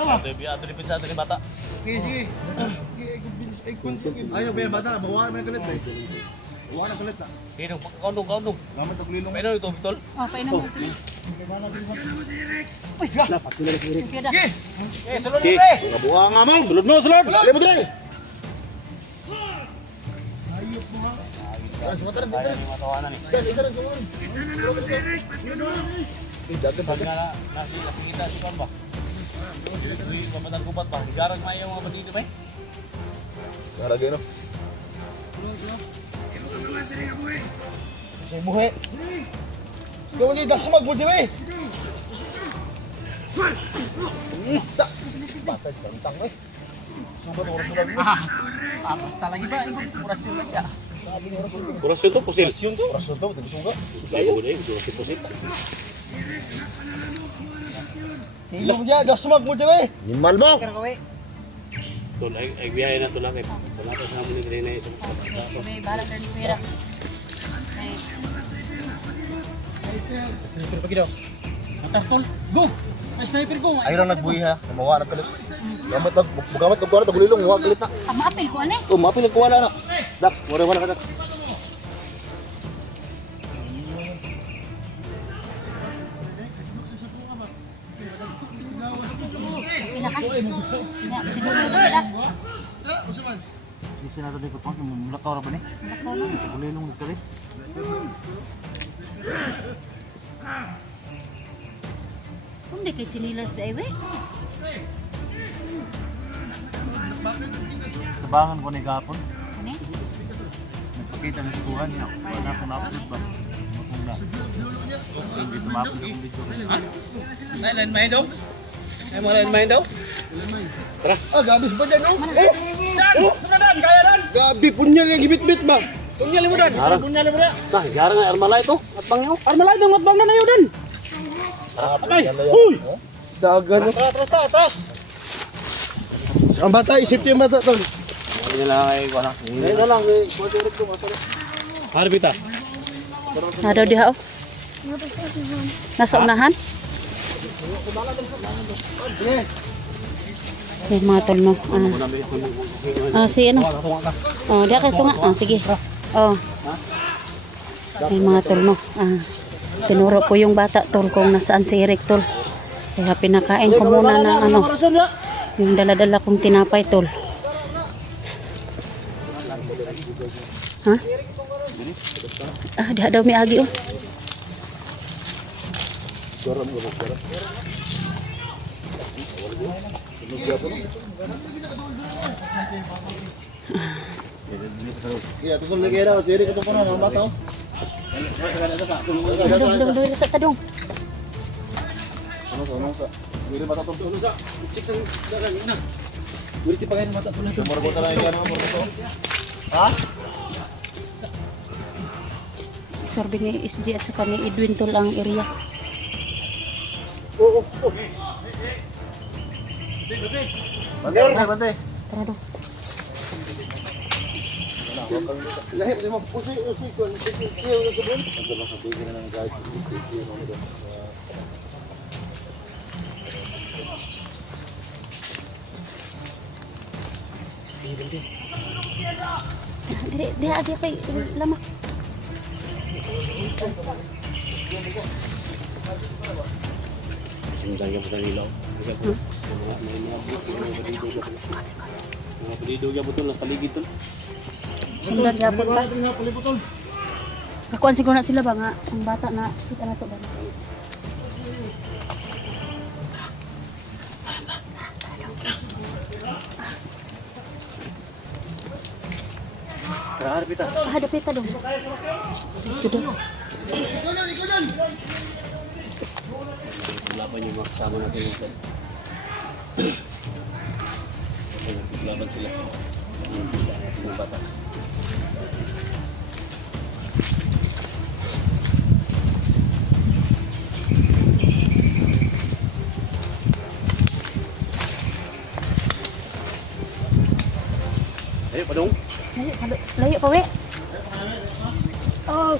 Ato di pisa ni bata. Sige. Ayaw ba bata, bawa man kalit ba? Bawa na kalit na. Kaundong. Gamit og lilong. Pwede ito tol. Oh, painom mo ito. Dapat sila si Eric. Kaya dah. Sulod pre. Kabuang nga mo. Sulod mo, sulod. Dali mo dali. Kaya ni matawanan eh. Pag nakikita si Pamba. Uy, pamatan kupat ba? Higarag maya mga bandito ba eh? Karagay no. Say buhe. Ikaw lagi dasmag mo dire. Patay tantang eh. Sugat oras sudah mo. Basta lagi ba? Kurasyon lang ya. Kurasyon to, pusil. Oras sudah mo sugat. Layo mo na yun, kurasyon pusil. Ikaw mo diya dasmag mo dire. Nimal mo. Tol, ay biyaya na to lang. Wala ka sa muli rin na isang May balag na pera. sniper pagi daw. Matah tol, go! Ay sniper go! Ay lang nagbuhi ha. Mawa na kalit. Bugamat og kuwarto gulilong wa kalit na. Maapil ko ani. Oh, mapi nagkuwala na. Dax, wala ka Dax. Pinaka. Ya, sinunod ko dah. Di sila natin ko pang mulakaw ra ba ni? Gulilong nagkalit. Hindi kay chinilas da ewe. Tabangan ko ni gapon. Ani? Nagpakita ng sukuhan niya. Wala akong na-upload ba? Kung na. Hindi tumapos yung video. Ay, line mind daw? Ay, mo line mind daw? Ah, gabis ba dyan, oh? Sunadan, kaya dan! Gabi, punya yung gibit-bit ba? Tunyali mo dan! Tunyali mo dan! Nah, jarang na armalay to. At bangyo. Armalay daw, matbang na yun dan! Ay! Uy! Dagan, oh. Atras! Ang bata, isip yung bata, tol. Hindi na lang ay wala. Ngayon na lang, eh. Kuha direct ko, masarap. Harbita. Nadaw diha oh. Nasa unahan. Yan mga tol mo. Si ano? Oh, diha kay tunga. Sige. Oh. Yan mga tol mo. Tinuro ko yung bata tol kung nasaan si Eric tol. Kaya pinakain ko muna ng ano. Yung dala-dala kong tinapay tol. Ha? Diha daw may agi oh. Iya, ito sa ligera, kasi Eric ito po na, mga bata, oh. Dong, sa tadong. Ano sa? Hindi mata to. Cik sang dalan ina. Buri pagay mata pun na. Moro ko talaga yan, moro ko. Ha? Sorbi ni SG at saka ni Edwin tol ang area. Oo. Bante. Tara do. Lahir lima pusi ko. Ito lang sabihin na ng guys. Dia ada kay lama. Sundang yang putar ilaw. Mga palido ya betul lah paligid tol. Sundan yapon pa. Kakuan siguro na sila ba nga ang bata na kita na to ba. Harbita. Hadapit ta dong. Tudong. Wala pa yung mga kasama natin yung laban sila. Yung bata. Ayo, padung. Layo pa we. Oh.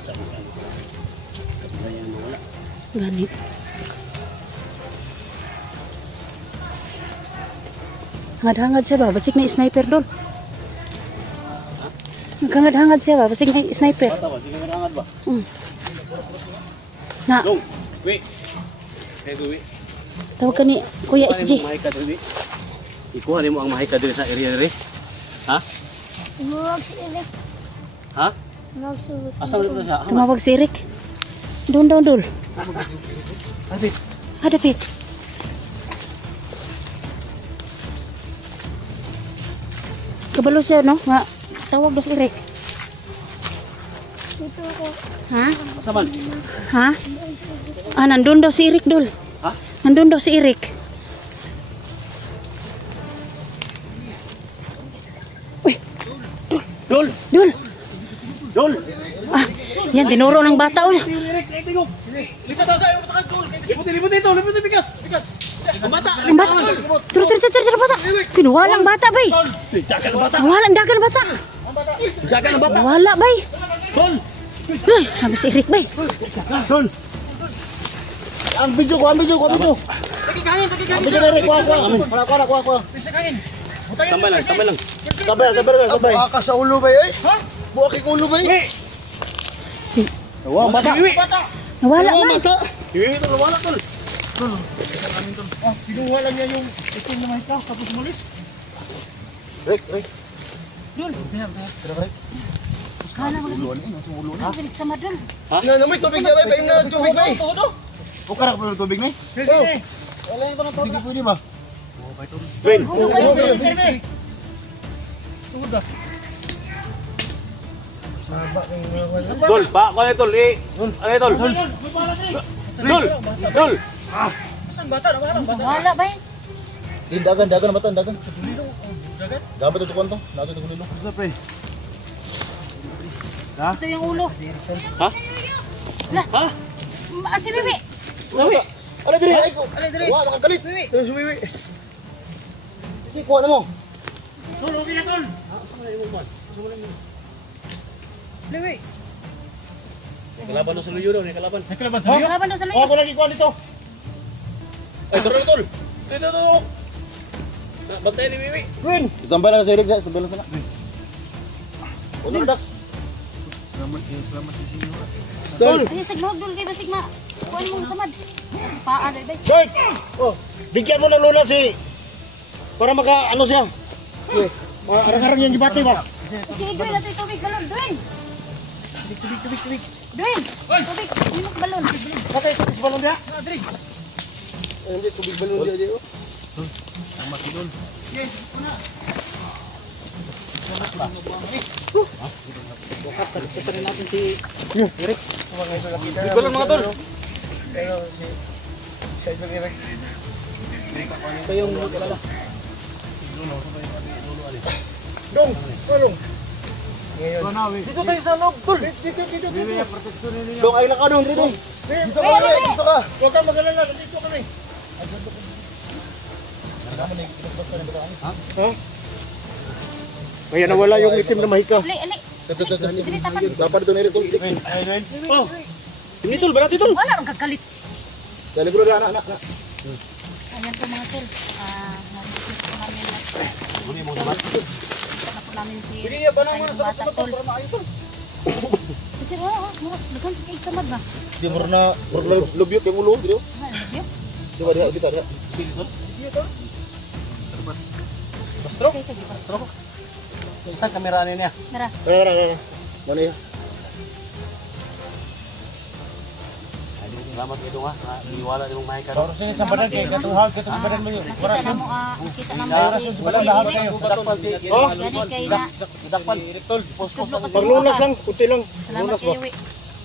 bata mo. Kabilayan mo wala. Gani. Hangad-hangad siya ba? Basig na sniper doon. Hangad-hangad siya ba? Basig na sniper. Bata ba? Sige marangad ba? Na, Dong, wait. Hey, wait. tawag ka ni Kuya SG. Mahika diri. Ikuha nimo ang mahika diri sa area diri. Ha? Ha? Asa mo na siya? Tumawag si Rick. Doon. Abi. Hadapit. Kabalo siya, no? Nga, tawag daw si Rick. Ha? Asa man? Ha? Ah, nandun daw si Eric, Dol. Ha? Nandun daw si Eric. Uy, Dol! Dol. Dol! Ah, yan, dinuro ng bata. Oh. Lisa ta sa iyo matakad dol. Libuti ito, libuti bigas. Ang bata. Ang bata. Tara, bata. Pinuwalang bata, bay. Dagan ang bata. Walang dagan bata. Dagan ang bata. Wala, bay. Dol! Ay, sabi si Eric, bay. Dol! Ang video ko. Ang video na rin, kuha. Tambay lang. Sabay. Buka ka sa ulo ba eh? Ha? Buka ka ulo ba eh? Wow, mata. Nawala, Wow, bay. mata. Hiwi ito, wala tol. Kinuha lang niya yung itim na mahika, tapos umalis. Rick. Kala mo lagi. Pinig sama, Dol. May tubig na ba? Paim na tubig ba eh? Buka na ka pala ng tubig na eh? Sige, pwede ba? Win. Dol, pa ko na tol. Ano tol? Dol. Wala, bay. Dagan na mata, dagan. Dapat tutukan to, nato ito kulilo. Ito yung ulo. Ha? Lah. Ha? Si Bibi. Sabi! Ano diri? Ay ko! Wah, makagalit! Ayun si Wiwi! Sige, kuha na mo! Kalaban no sa luyo daw, kalaban. Kalaban sa Ha? iyo. Kalaban daw sa Kuha luyo. ko lagi, kuha dito! Ay, tol. Ito. Bantay ni Wiwi. Win! Sambay na kasi Eric, sambay lang sana. Ano na, Dax? Dol! Ay, sigmog, Dol. Kaya ba sigma? Kuha mo samad. Paa, Dol, bay. Dol! Oh, bigyan mo ng luna si... Para maka, ano siya? Okay. Arang-arang yung gibati ba? Sige, Dol, natin tubig balon. Dwayne. Tubig. Dwayne. Tubig. Minok balon. Bakit ito sa balon dia? Ay, hindi, tubig balon dia dito. Ito lang mga tol. Ito yung kilala. Dong, tulong. Ngayon. Dito tayo sa loob, tol. Dito. Dong, ay laka dong, dito. Dito ka, dito ka. Huwag kang mag-alala, dito ka na eh. Ha? Kaya nawala yung itim na mahika. Ali. Dapat doon rin ito. Oh. Ini tol, berarti tol. Wala nang kagalit. Dali ko na anak. Ayan po mga tol. Nag-isip po namin na na po namin si ayong bata tol. Sige, dagan sa kaig samad ba? Di mo na lubyot yung ulo, dito. Love you. Diba. Stroke. Isa kamera niya. Tara. Tara. Mana ya? Salamat kayo nga. Iwala nimong mahika. Sige sa badan kay katuhag kita sa badan mo yun. Nakita na mo si Wala lahat kayo. Dakpan si Gani kay na. Dakpan. Tol. Tudlo ka sa Parlunas mukha. lang, kunti lang. Salamat kay Iwi.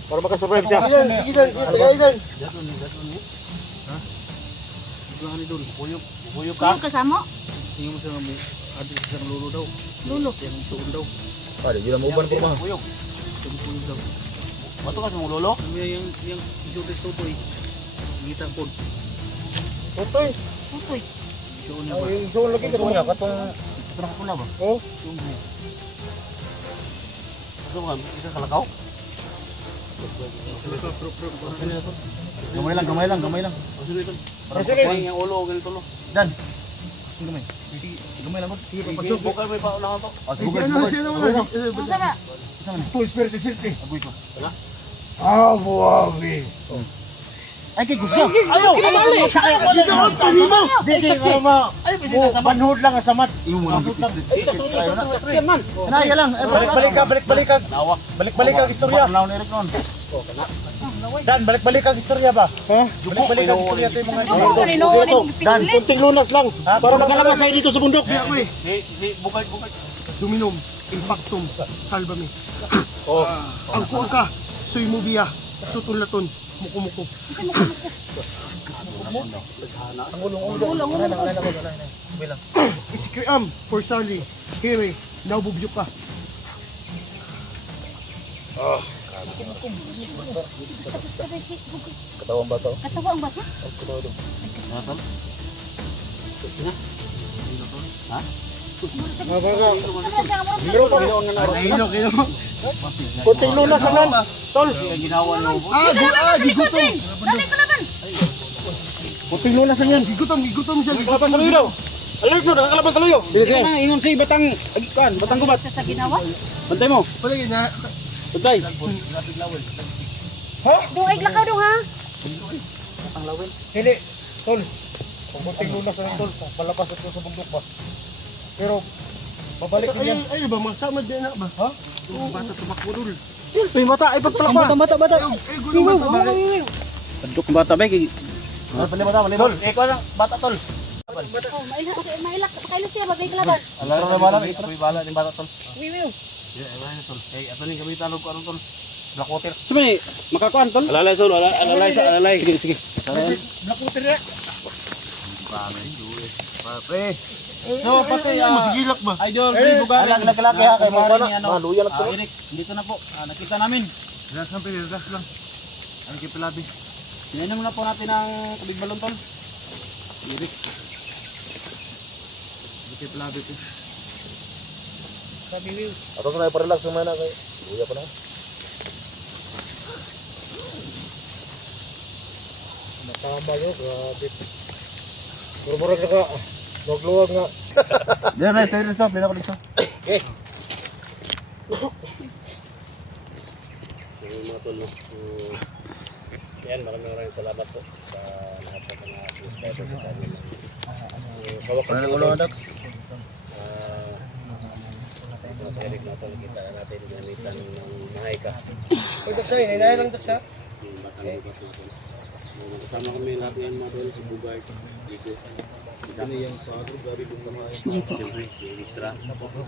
Para makasurvive siya. Sige dan. Daton ni. Ha? Ito ni dul. Buyog Kuyog ka. kasamo? Tingin mo sa may adi sa lulo daw. Lulo. Yang tuon daw. Ada gila mau ban rumah. Buyog. Buyog daw. Wato ka sa mong lolo? Yang isotoy. Ngita po. Otoy. Utoy. Show niya Oh, ba? yung zone lagi katong katong Ito pula ba? oh. Ito ba? Isa kalakaw? Gamay lang, gamay lang, gamay lang. Para kukuhain yung ulo, ganito lo. Dan. Gamay. Gamay lang po. Sige, papasok. Bukal mo yung paunahan to. Sige, ano siya naman? Unsa ba? Full spirit silti. Agoy ko. Wala. Ah, buwabi. Ay, kay Gusga. Ayaw! Ayaw! Dito ang panimo! Dito ka ma. Ay, pwede sa manhood lang sa mat. Yung mga ay, ayaw na. Sakyan man. Naya lang. Balik-balik ka. Nawak. Balik-balik ang istorya. Naon Eric noon. Dan, balik-balik ang istorya ba? Ha? Balik-balik ang istorya ito yung mga Dan, Kunting lunas lang. Para makalamas tayo dito sa bundok. Kaya ko eh. si bukay. Duminom, impactum, salvame. Oh. Ang kuha ka, suy mo biya, sutulaton, muko-muko. Isikriam, for Sally, Kiri, naububyok ka. Basta ba si Katawang bata. katawa ang bata? Natol? Ha? Kilo. Kunting lunas lang. Tol. Ginawa niyo. Gigutom. Dali ko naman. Kunting lunas lang yan. Gigutom siya. Kalabas sa luyo daw. Alam mo, nakakalabas sa luyo. Sige. Ingon si Batang, Batang Gubat. Sa ginawa? Bantay mo. Palagi na. Bantay. Duay lakaw dong ha. Hindi. Tol. Kung kunting lunas lang tol, palabas ito sa bundok ba. Pero babalik din yan. Ay ba, masama din na ba? Ha? Oo, bata tumakbo dul. Ito yung bata, ay pagpalakpa. Bata. Ay, gulo bata ba? Tadok bata ba? Ano pala bata? Tol. Ikaw lang bata tol. Oh, mailak kailo siya bagay kalaban. Alam na bala, may bala din bata tol. Wiwiw. Ay, tol. Ay, ato ni kami talog ko tol. Blackwater. Sumay, makakuan tol? Alalay tol, alalay. Sige. Blackwater ya. Pre. So, pati, Masigilak ba? Idol, Bugan. Alang naglalaki ha kay mga ni ano. Maluya lang sa. Eric, dito na po. Nakita namin. Gas lang. Ang kipilabi. Ininom na po natin ang tubig balon tol. Eric. Ang kipilabi ko. Ato sa na-relax sumana kay. Luya pa na. Nakama nyo, grabe. Murmurag na ka. Nagluwag nga. Diyan na, stay rin sa. Pila ko dito. Okay. So, mga tol, no? Yan, maraming salamat po sa lahat ng mga subscribers sa channel. So, kawakan ng ulo, Dax. Sa Eric na ito, nakita natin gamitan ng mahayka. Uy, Daksa, inay lang Daksa. Batang ubat na ito. Kasama kami lahat yan mga tol, si Bugay, Digo, Dax, SG po. siyempre si Istra,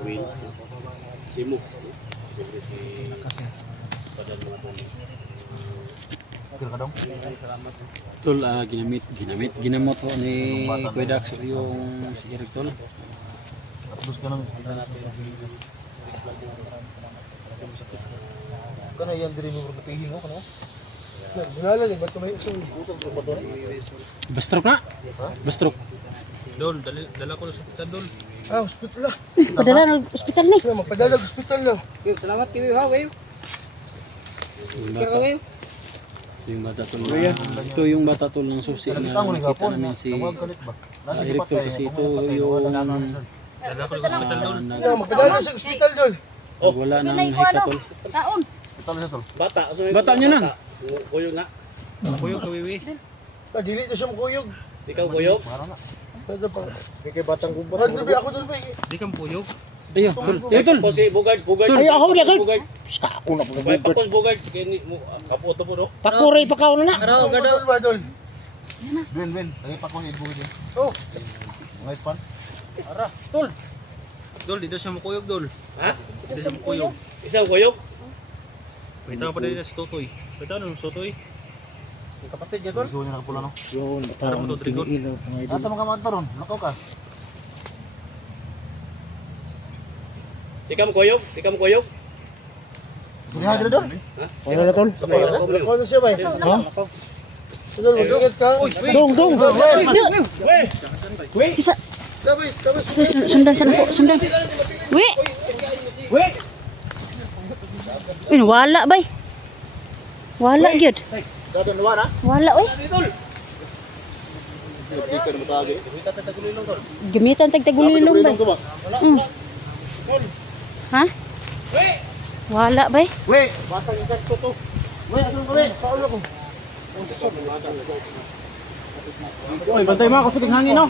Will, si Muk, siyempre si Padan mga tol. Salamat. Tol, ginamot ho ni Kuya Dax yung si Eric tol. Tapos ka namin. Kana yan diri mo pagtihin ko kana. Bunala ni ba't may usul? Bastrok na? Bastrok. Dol, dala ko sa hospital dol. Ah, hospital lah. Padala ng ospital ni. Kaya magpadala sa hospital lah. Salamat kayo ha, wayo. Yung bata tol. Ito yung bata tol ng susi na nakita namin si Eric tol kasi ito yung Dala ko sa hospital dol. Kaya magpadala sa hospital dol. wala ng hika tol. Taon. Bata. Bata niya na. Kuyog na. Kuyo kawiwi. Ah, dili na siya makuyog. Ikaw kuyog? Ano pa? Kay batang gubat. Ano ba ako dol ba? Di kang puyog. Ayun tol. Ayun tol. Ako si Bugard. Ay, ako na kan. Bugard. Ako na po. May pakos Bugard. Kaya ni mo kapoto po no. Pakuray pa ka na. Gado, Dol ba dol? Ben. Ay pakos ni Bugard. Oh. Ngay pan. Ara, tol. Dol, dito siya makuyog dol. Ha? Dito siya makuyog. Isang kuyog? Kita pa din sa Totoy. Kita na sa Totoy. Yung kapatid niya tol. Gusto niya nakapula no. Yun, Para mo to Drigon. Asa mga mga taron? Nakaw ka. Sikam kuyog? Siniha dito doon? Ano na tol? Ano siya ba? Ha? Dol, magdugat ka. Dong. Isa. Tabi. Sundan sana po, sundan. Wi. Wala bay. Wala gyud. Dadon nawa na. Wala oy. Di ka na matagi. Gamitan tag tagulilong bay. ba? Mm. Ha? Wala bay. We, batang ikat ko to. We, asan ka we? Sa ulo ko. Oy, bantay mo ako sa hangin no.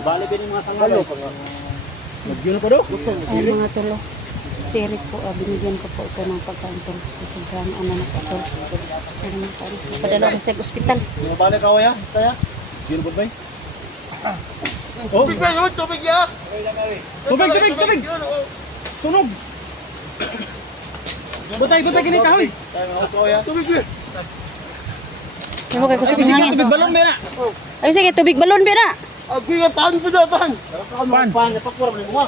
Mabalik din yung mga sangalo. Nagyuno ko do. Ay mga tulo. Si Eric po, binigyan ko po ito ng pagkain tol. Sa sobrang ano na po tol. Pero napadala ko sa ospital. Balik ka ya? Kaya? Sino ba bay? Tubig na yun, tubig ya. Tubig. Sunog. Butay kini kahoy. Tayo ya. Tubig ya. Ewan kay kusog ng hangin. Tubig balon mena. Ay sige, tubig balon ba na? Abi nga pan pa pan. Pan. Pakuram mo.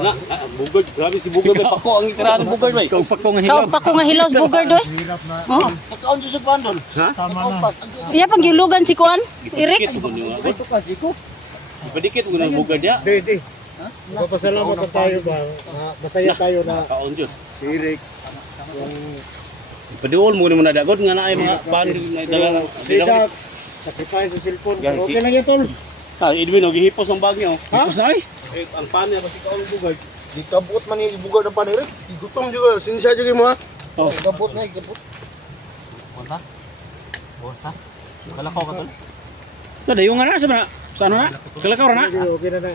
Ana, bugod. Grabe si bugod bay. Pako ang itirahan ng bugod bay. Ikaw pa ko nga Kau pa ko nga hilaw sa bugard doy. Oh. Pagkaon sa pandol. Iya pang gilugan si Kuan. Eric. Padikit mo ng bugod ya. Di. Papasalamat pa tayo ba? Masaya tayo na Kaon jud. si Eric. Padiol mo na dagot nga naay mga pan na dalang. Si Dax, sacrifice ng cellphone. Yan, Pero si- okay lang yan, tol. Ah, Edwin og gihipos ang bag niyo. Tapos na ay. Ang pan niya basi kaon bugod. Di kabut man yung ibugad ng panir. Gutom juga. Sinsya juga mo ha. Oh. Kabut na, kabut. Wala. Bosa. Kalakaw ka tol. Kada yung nga na sa ano na? Kalakaw ra na. Okay na na.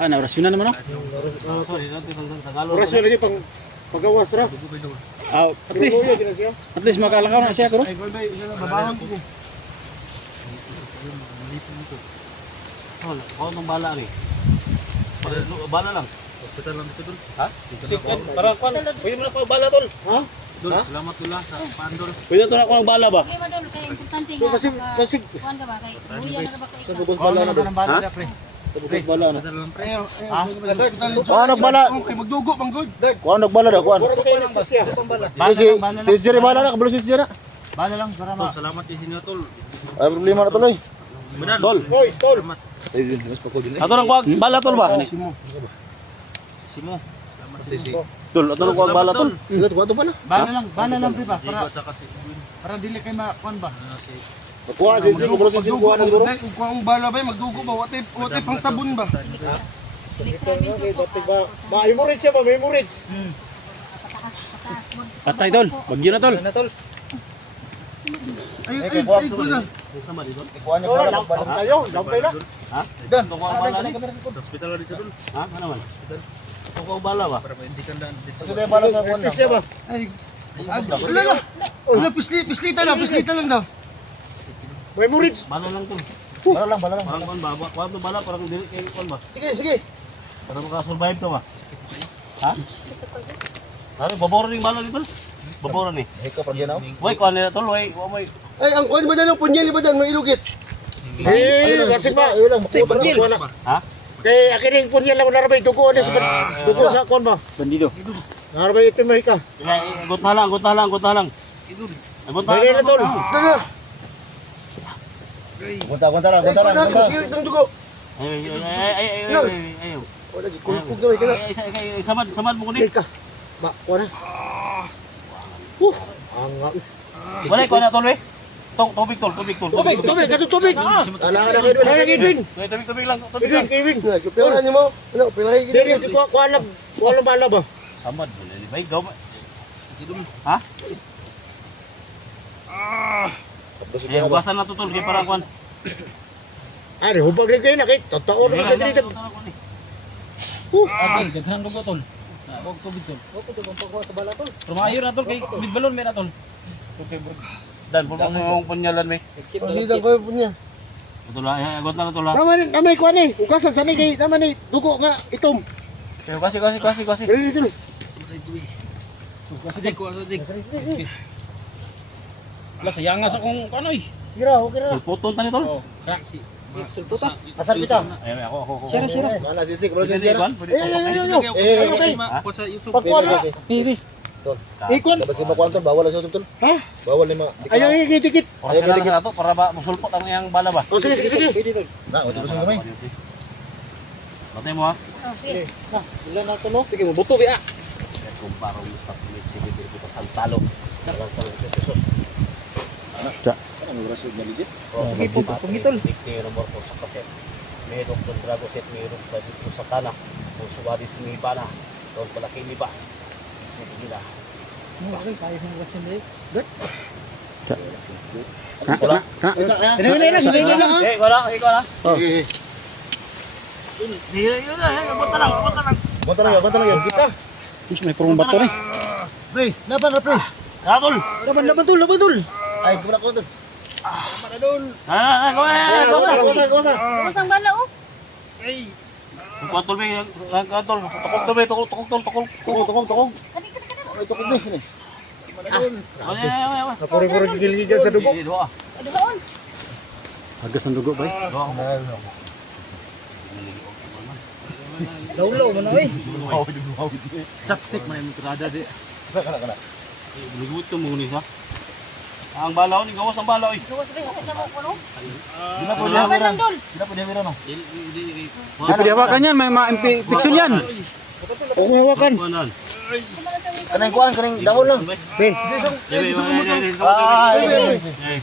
Ah, na orasyon na naman no. Sorry, natin Tagalog. Oras yun lagi pang pagawas ra. Ah, at least makalakaw na siya karo. Ay, boy, boy. Babahon ko. Oh, nung bala ni. Bala lang. Hospital lang dito dul. Ha? Parang kwan. Pwede mo na pa bala tol. Ha? Dul, salamat tula sa pandol. Pwede to na ko ang bala ba? Kasi Sa bugos bala na ba? Ha? Sa bugos bala na. Ha? Kuha nagbala. Magdugo pang good. Kuha nagbala na, kuha. Si Jerry bala na, kabalo si Jerry. Bala lang para ma. Salamat din sinyo tol. Ay, problema na tuloy. Tol. Hoy, tol. Ay, mas pa ko din. Ato lang kuwag bala tol ba? Simo. Tol, ato lang kuwag bala tol. Sige, kuha to pala. Bana lang pre ba para dili kay makon ba. Kuha si Sisi, kabalo si Sisi, kuha na siguro. Kung ang bala ba, magdugo ba? Wate pang tabon ba? Ma-hemorrhage siya ba? Hemorrhage. Patay tol. Bagyo na tol. Ay, kuha to. Kuha niya Oh, bala, lampay bala. tayo. Lampay na. Ha? Dan, kuwag bala ni. Hospital lang dito tol. Ha? Ano man? Kuwag bala ba? Kasi na bala sa kuha Justice siya ba? Ay, pislita lang daw. May hemorrhage. Bala lang tol. Bala lang, bala lang. Parang kon ba? Kuwag to bala parang dili kay kon ba? Sige, sige. Para maka-survive to ba? Ha? Ano, baboro ning bala dito? Baboro ni. Hika pa dyan ako. Wait, kuha nila tol. Wait, wait. Ay, ang kuwan ba dyan, ang punyeli ba dyan, may ilugit? Kasi ba? Ayun lang, Say, makuha banil. na. Ha? Kay akin yung punya lang narabay. Dugo na sa dugo sa kuwan ba? Bandido. Narabay ito may ka. Agot na lang. Agot na Dali na tol. Dala! Gunta lang, Ay, gunta lang, kuwan gunta. sige, itong dugo. Ay. Wala, kulpog na, may kana. Samad mo ko ni. Ay ka. Ba, kuwan na. Ang Wala ko na tol we. Tubig tol. tubig, kato tubig. Ala kayo doon. Ay, Edwin. Tubig lang. Edwin, Edwin. Pirahan niyo mo. Ano, pirahin Dali, gini. di ko kuwan bala ba? Samad mo ni bay gaw. Ha? Ay, hugasan na to tol kay para kwan. Ay, hubag rin kayo na kay totoo na sa dito. Daghan dugo tol. Wag tubig tol. Rumayo na tol kay big balon mena tol. Dan pulong punyalan me. Paghidan ko yung punya. Tol ay agot na tol. Namay kuwan ni. Ugasan sanay kay naman ni dugo nga itom. Kasi. Dali dito. Wala sayangas akong ano eh. Gira, okay na. Sulputon ta ni tol. Asar kita. Ay ako. Sira. Ala si Sisi, kabalo si Sige, Jerry. Kwan, pwede pa. Okay. Pagkuhan na. Bibi. Ikon. Tapos si Makuan tol, bawal sa tol. Ha? Bawal ni mga. Ayaw ikit-ikit. Oras na lang na to para ba musulpot ang iyang bala ba? O sige. Na, utos mo kami. Batay mo ha. Ilan na to no? Sige mo buto bi ah. kumparong Mr. Pilit si Bibir kita santalo. Dalam sa Jesus. Ang oras yung galigit. Sige po, pagitol. Dikti nomor 4 sa kaset. May Dr. Drago set, may Dr. dito sa kana. Kung suwadi si Mibana, doon pala kay Mibas. Sige nila. Isa kaya? Ikaw lang. Bata lang yun. Kita. Terus may purong bato ni. Pre, laban na pre. Ratol! Laban tol. Ay, gumana ko tol. Kawasa. Kusang bala oh. Tukol be, tukol be, tukol. Ay, tukog na yun eh. Ay. Puro gilgigan sa dugo. Doon. Hagas ng dugo ba? Laulaw man oy. Chopstick man yung tirada di. Kana. Ligut to mo ni sa. Ang balaw ni gawas ang balaw. Gawas ba sa mo kuno? Di na pwede Laban lang dol. Di na pwede meron no. Di pwede hawakan yan, may ma-infection yan. Huwag mo hawakan. Kanang kuhan, kanang dahon lang. Pre.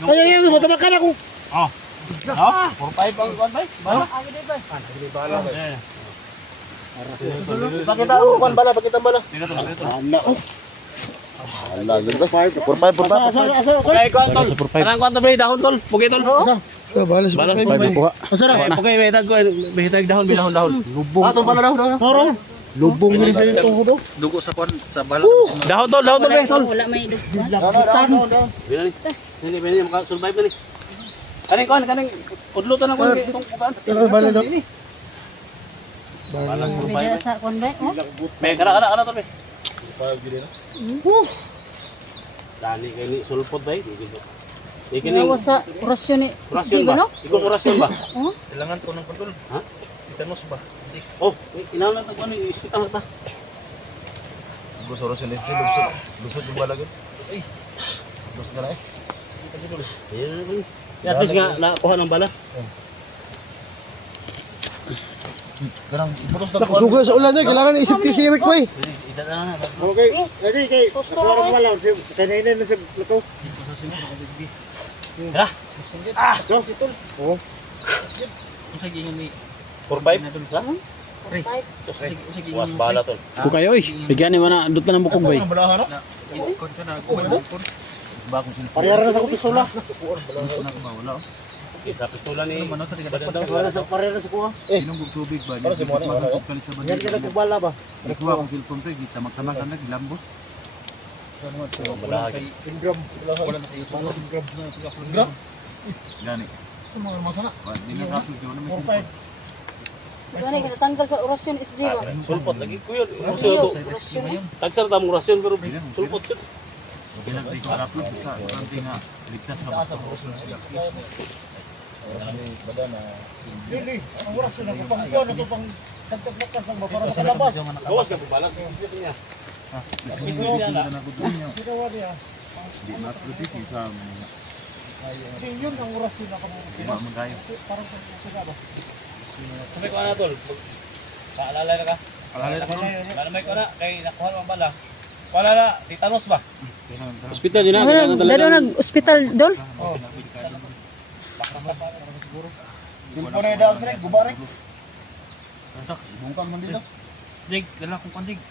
Ay, matabakan ako. Puro pipe ang kuan bay. Bala. Pakita ako kuhan bala, pakita bala. Ala, ganda. Puro pipe. Okay, kuan tol. Kanang kuan to bay dahon tol. Pugi tol. Balas. Pwede kuha. Okay, behitag dahon. Lubong. Atong bala daw. Lubong ni sa ito ko. Dugo sa kuan sa bala. Dahon tol bay tol. Wala may dugtong. Bili maka survive ni. Kaning udlutan ako ni itong kuan. Bala daw. Balas May survive. sa kon ba? Oh. May kana to be. Pagili na. Dani kay ni sulpot bay. Di kini Gawas sa orasyon ni orasyon SG ba? ba no? Ikaw orasyon ba? Oh. Kailangan ko ng kontrol. Ha? Itanos ba? Oh, kinahanglan ta kuan ni hospital ta. Gusto ro sila ito. Lusot yung bala gud. Ay. Lusot na eh. At least nga nakuha ng bala. Garang iputos na Nakusuga sa ulan niya, kailangan isip si Eric pa eh. Ida na. Okay. Ready kay. Gusto Nakuha ko, wala. Kanina na sa lakaw. Tara. Oo. Survive. Ha? Was bala tol. Ko kayo eh. Bigyan ni mana dut na ng bukog bay. Balahan no? Parehara na sa pistola. Sa pistola ni Parehara sa kuha. Eh, Inong tubig ba? para si mo na. Yan ka na bala ba? Nagkuha ko cellphone to, gita magkamag na gilambot. balahag. Ingram. Wala na kayo. Ingram. Ingram? Gani. Sa mga masana. Di na kapit ko na may 4-5. gani ka natanggal sa orasyon SG ba? Sulpot lagi ko yun. Orasyon. Tagsar ta mong rasyon pero sulpot yun. Ginag di ko upload sa kanti nga ligtas ka Taas basta. ang oras na sila. Bada na. Lili, ang oras na ko pang kuha na to pang tagtaglakas ng para sa labas. Gawas ka bala. Niya. Isa na na ko niyo. Sinawa niya. Di ma-upload ito sa Yun ang oras na mga magayo. parang sila ba? Sabi ko na tol. Paalala na ka. Alala ko. Malamay ko na kay nakuha ang bala. Wala na, titanos ba? Hospital din na. Wala dalo nag-hospital dol. Silpo na yung daw sila, gubarik. Bungkang man dito. Jig, dala ko panjig.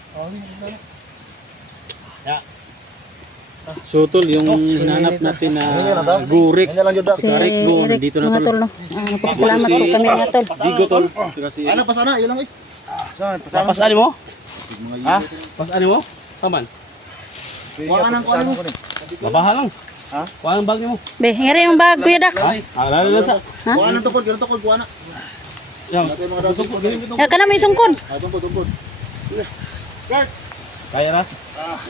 So tol, yung hinanap natin na gurik. Ganyan lang yun daw. Si Eric Go, Eric nandito na mga tol. tol no. Napakasalamat po kami nga tol. Jigo tol. Saka si Ano pa sana, yun lang eh. Pasani mo? Ha? Pasani mo? Kaman. Kuha ka ng kuha mo. Mabaha lang. Ha? Kuha ang bag mo. Be, ngari yung bag Kuya Dax. Alala na sa. Kuha ng tukod, yun tukod, kuha na. Yang. Ito yung mga daw tukod. Ya kana may sungkon. Tukod. Kaya na.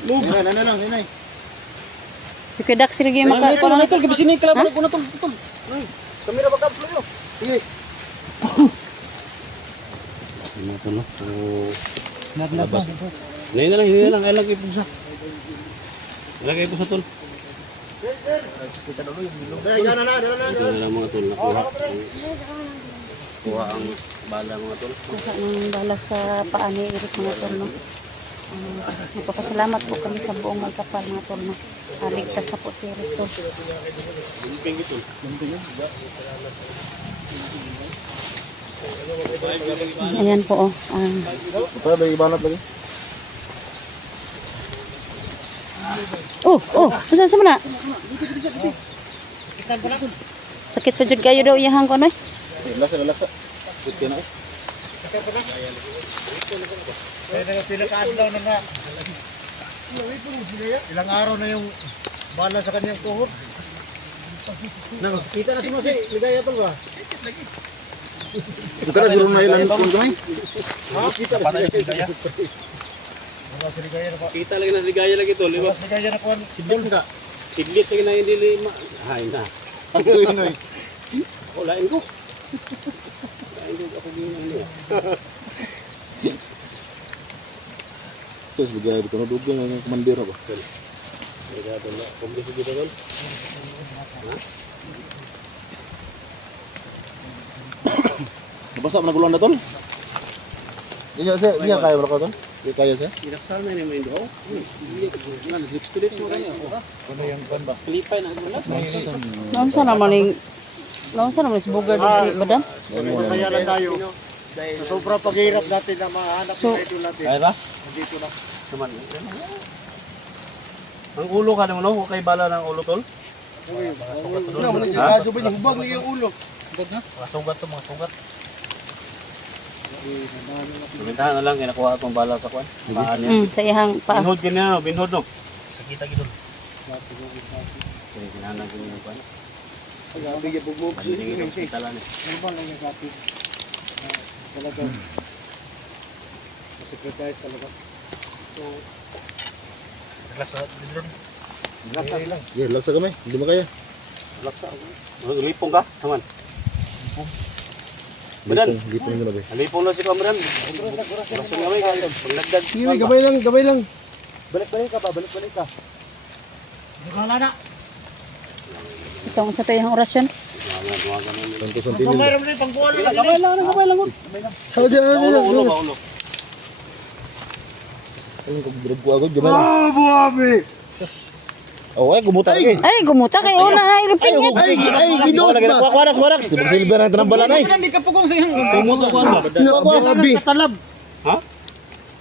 Nanay, nanay. Kuya Dax sige maka. tol, gabi sini kala ko na tol. Kamera ba kaplo yun? Sige. Ano to no? Labas. Hindi na lang. Ay lagay po sa. Ilagay po sa tol. Dala na. Ito na lang mga tol. Nakuha. Kuha ang bala mga tol. Kuha ng bala sa paa ni Eric mga tol no. Magpapasalamat po kami sa buong Malkapal mga tol na ligtas na po si Rito. Ayan po Para may ibanat lagi. saan mo na? Sakit pa dyan kayo daw iyahang ko ano eh. Lasa. Sakit na eh. Ilang araw na yung bala sa kanyang tuhod. Kita na si Masi, ligaya tol ba? Bukan na suruh na ilan kung gamay. Kita pa na yung ligaya. Mga si ligaya na pa. Kita lagi na ligaya lagi tol, di ba? Mga ligaya na po. Sidol ka. Siglit lagi na hindi lima. Hay na. Ang tuloy. Lain ko. Lain ko ako gini. Terus ligaya di kono dugang ng komandero ba. Ligado na. Kompleto dito tol. Nabasa man nagulang na tol. Iya kaya berapa tol? Iya kaya siya. Inaksal na yung indo. Lips to lips mo kanya. Ano yung ban ba? Klipay na wala. Naunsa naman si Bugard si Badan? Masaya lang tayo. Sa sobrang paghihirap natin na mahanap So- ng idol natin. Kaya ba? Dito na. Naman. Ang ulo ka naman, no? Huwag kayo bala ng ulo, tol. Radyo ba hubag na yung ulo. Mga sugat to, mga sugat. Sumintahan na lang, kinakuha itong bala sa kwan. Paan yan. Sa iyahang paa. Binhod ganyan, no? Binhod, no? Sakita gito. Kaya kinahanap ganyan yung kwan. Bigyan bugmog. Manilingin ang hospitalan eh. Ano ba lang yung sapi? Talaga. Secretary talaga. Relax sa libro. Ya, laksa kami. Hindi mo kaya. Relax sa. Lipong ka? Naman. Badan. Gipon mo na ba? Lipong na si Kamran. Relax nga may kaya. Paglagdag. Sige, gabay lang. Balik-balik ka ba? Balik-balik ka. Wala na. Itong sa iyahang orasyon. Santo Kung Santino. mayroon na yung pangbuwan nila. Gamay lang. Ulo, ulo. Ayun ko drug ko agad gamay lang. buhabi! Oh, ay gumuta lagi. Ay, gumuta kay una ay repingit. Ay, ginuot ba? Kuwarak, kuwarak. Silver ang tanambalan ay. Kumusta ko ba? Grabe. Katalab.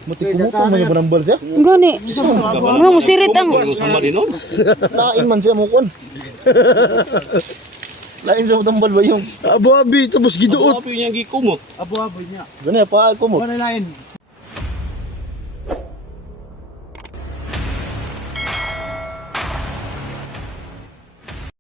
Muti-kumuta man yung panambal siya. Gani. Ano mo sirit ang Sama din nun. Lain man siya mo kon. Lain sa tambal ba yung Abu-abi, tapos giduot. Apa yung gikumot? Abu-aboy niya. gani pa kumot. Ano lain?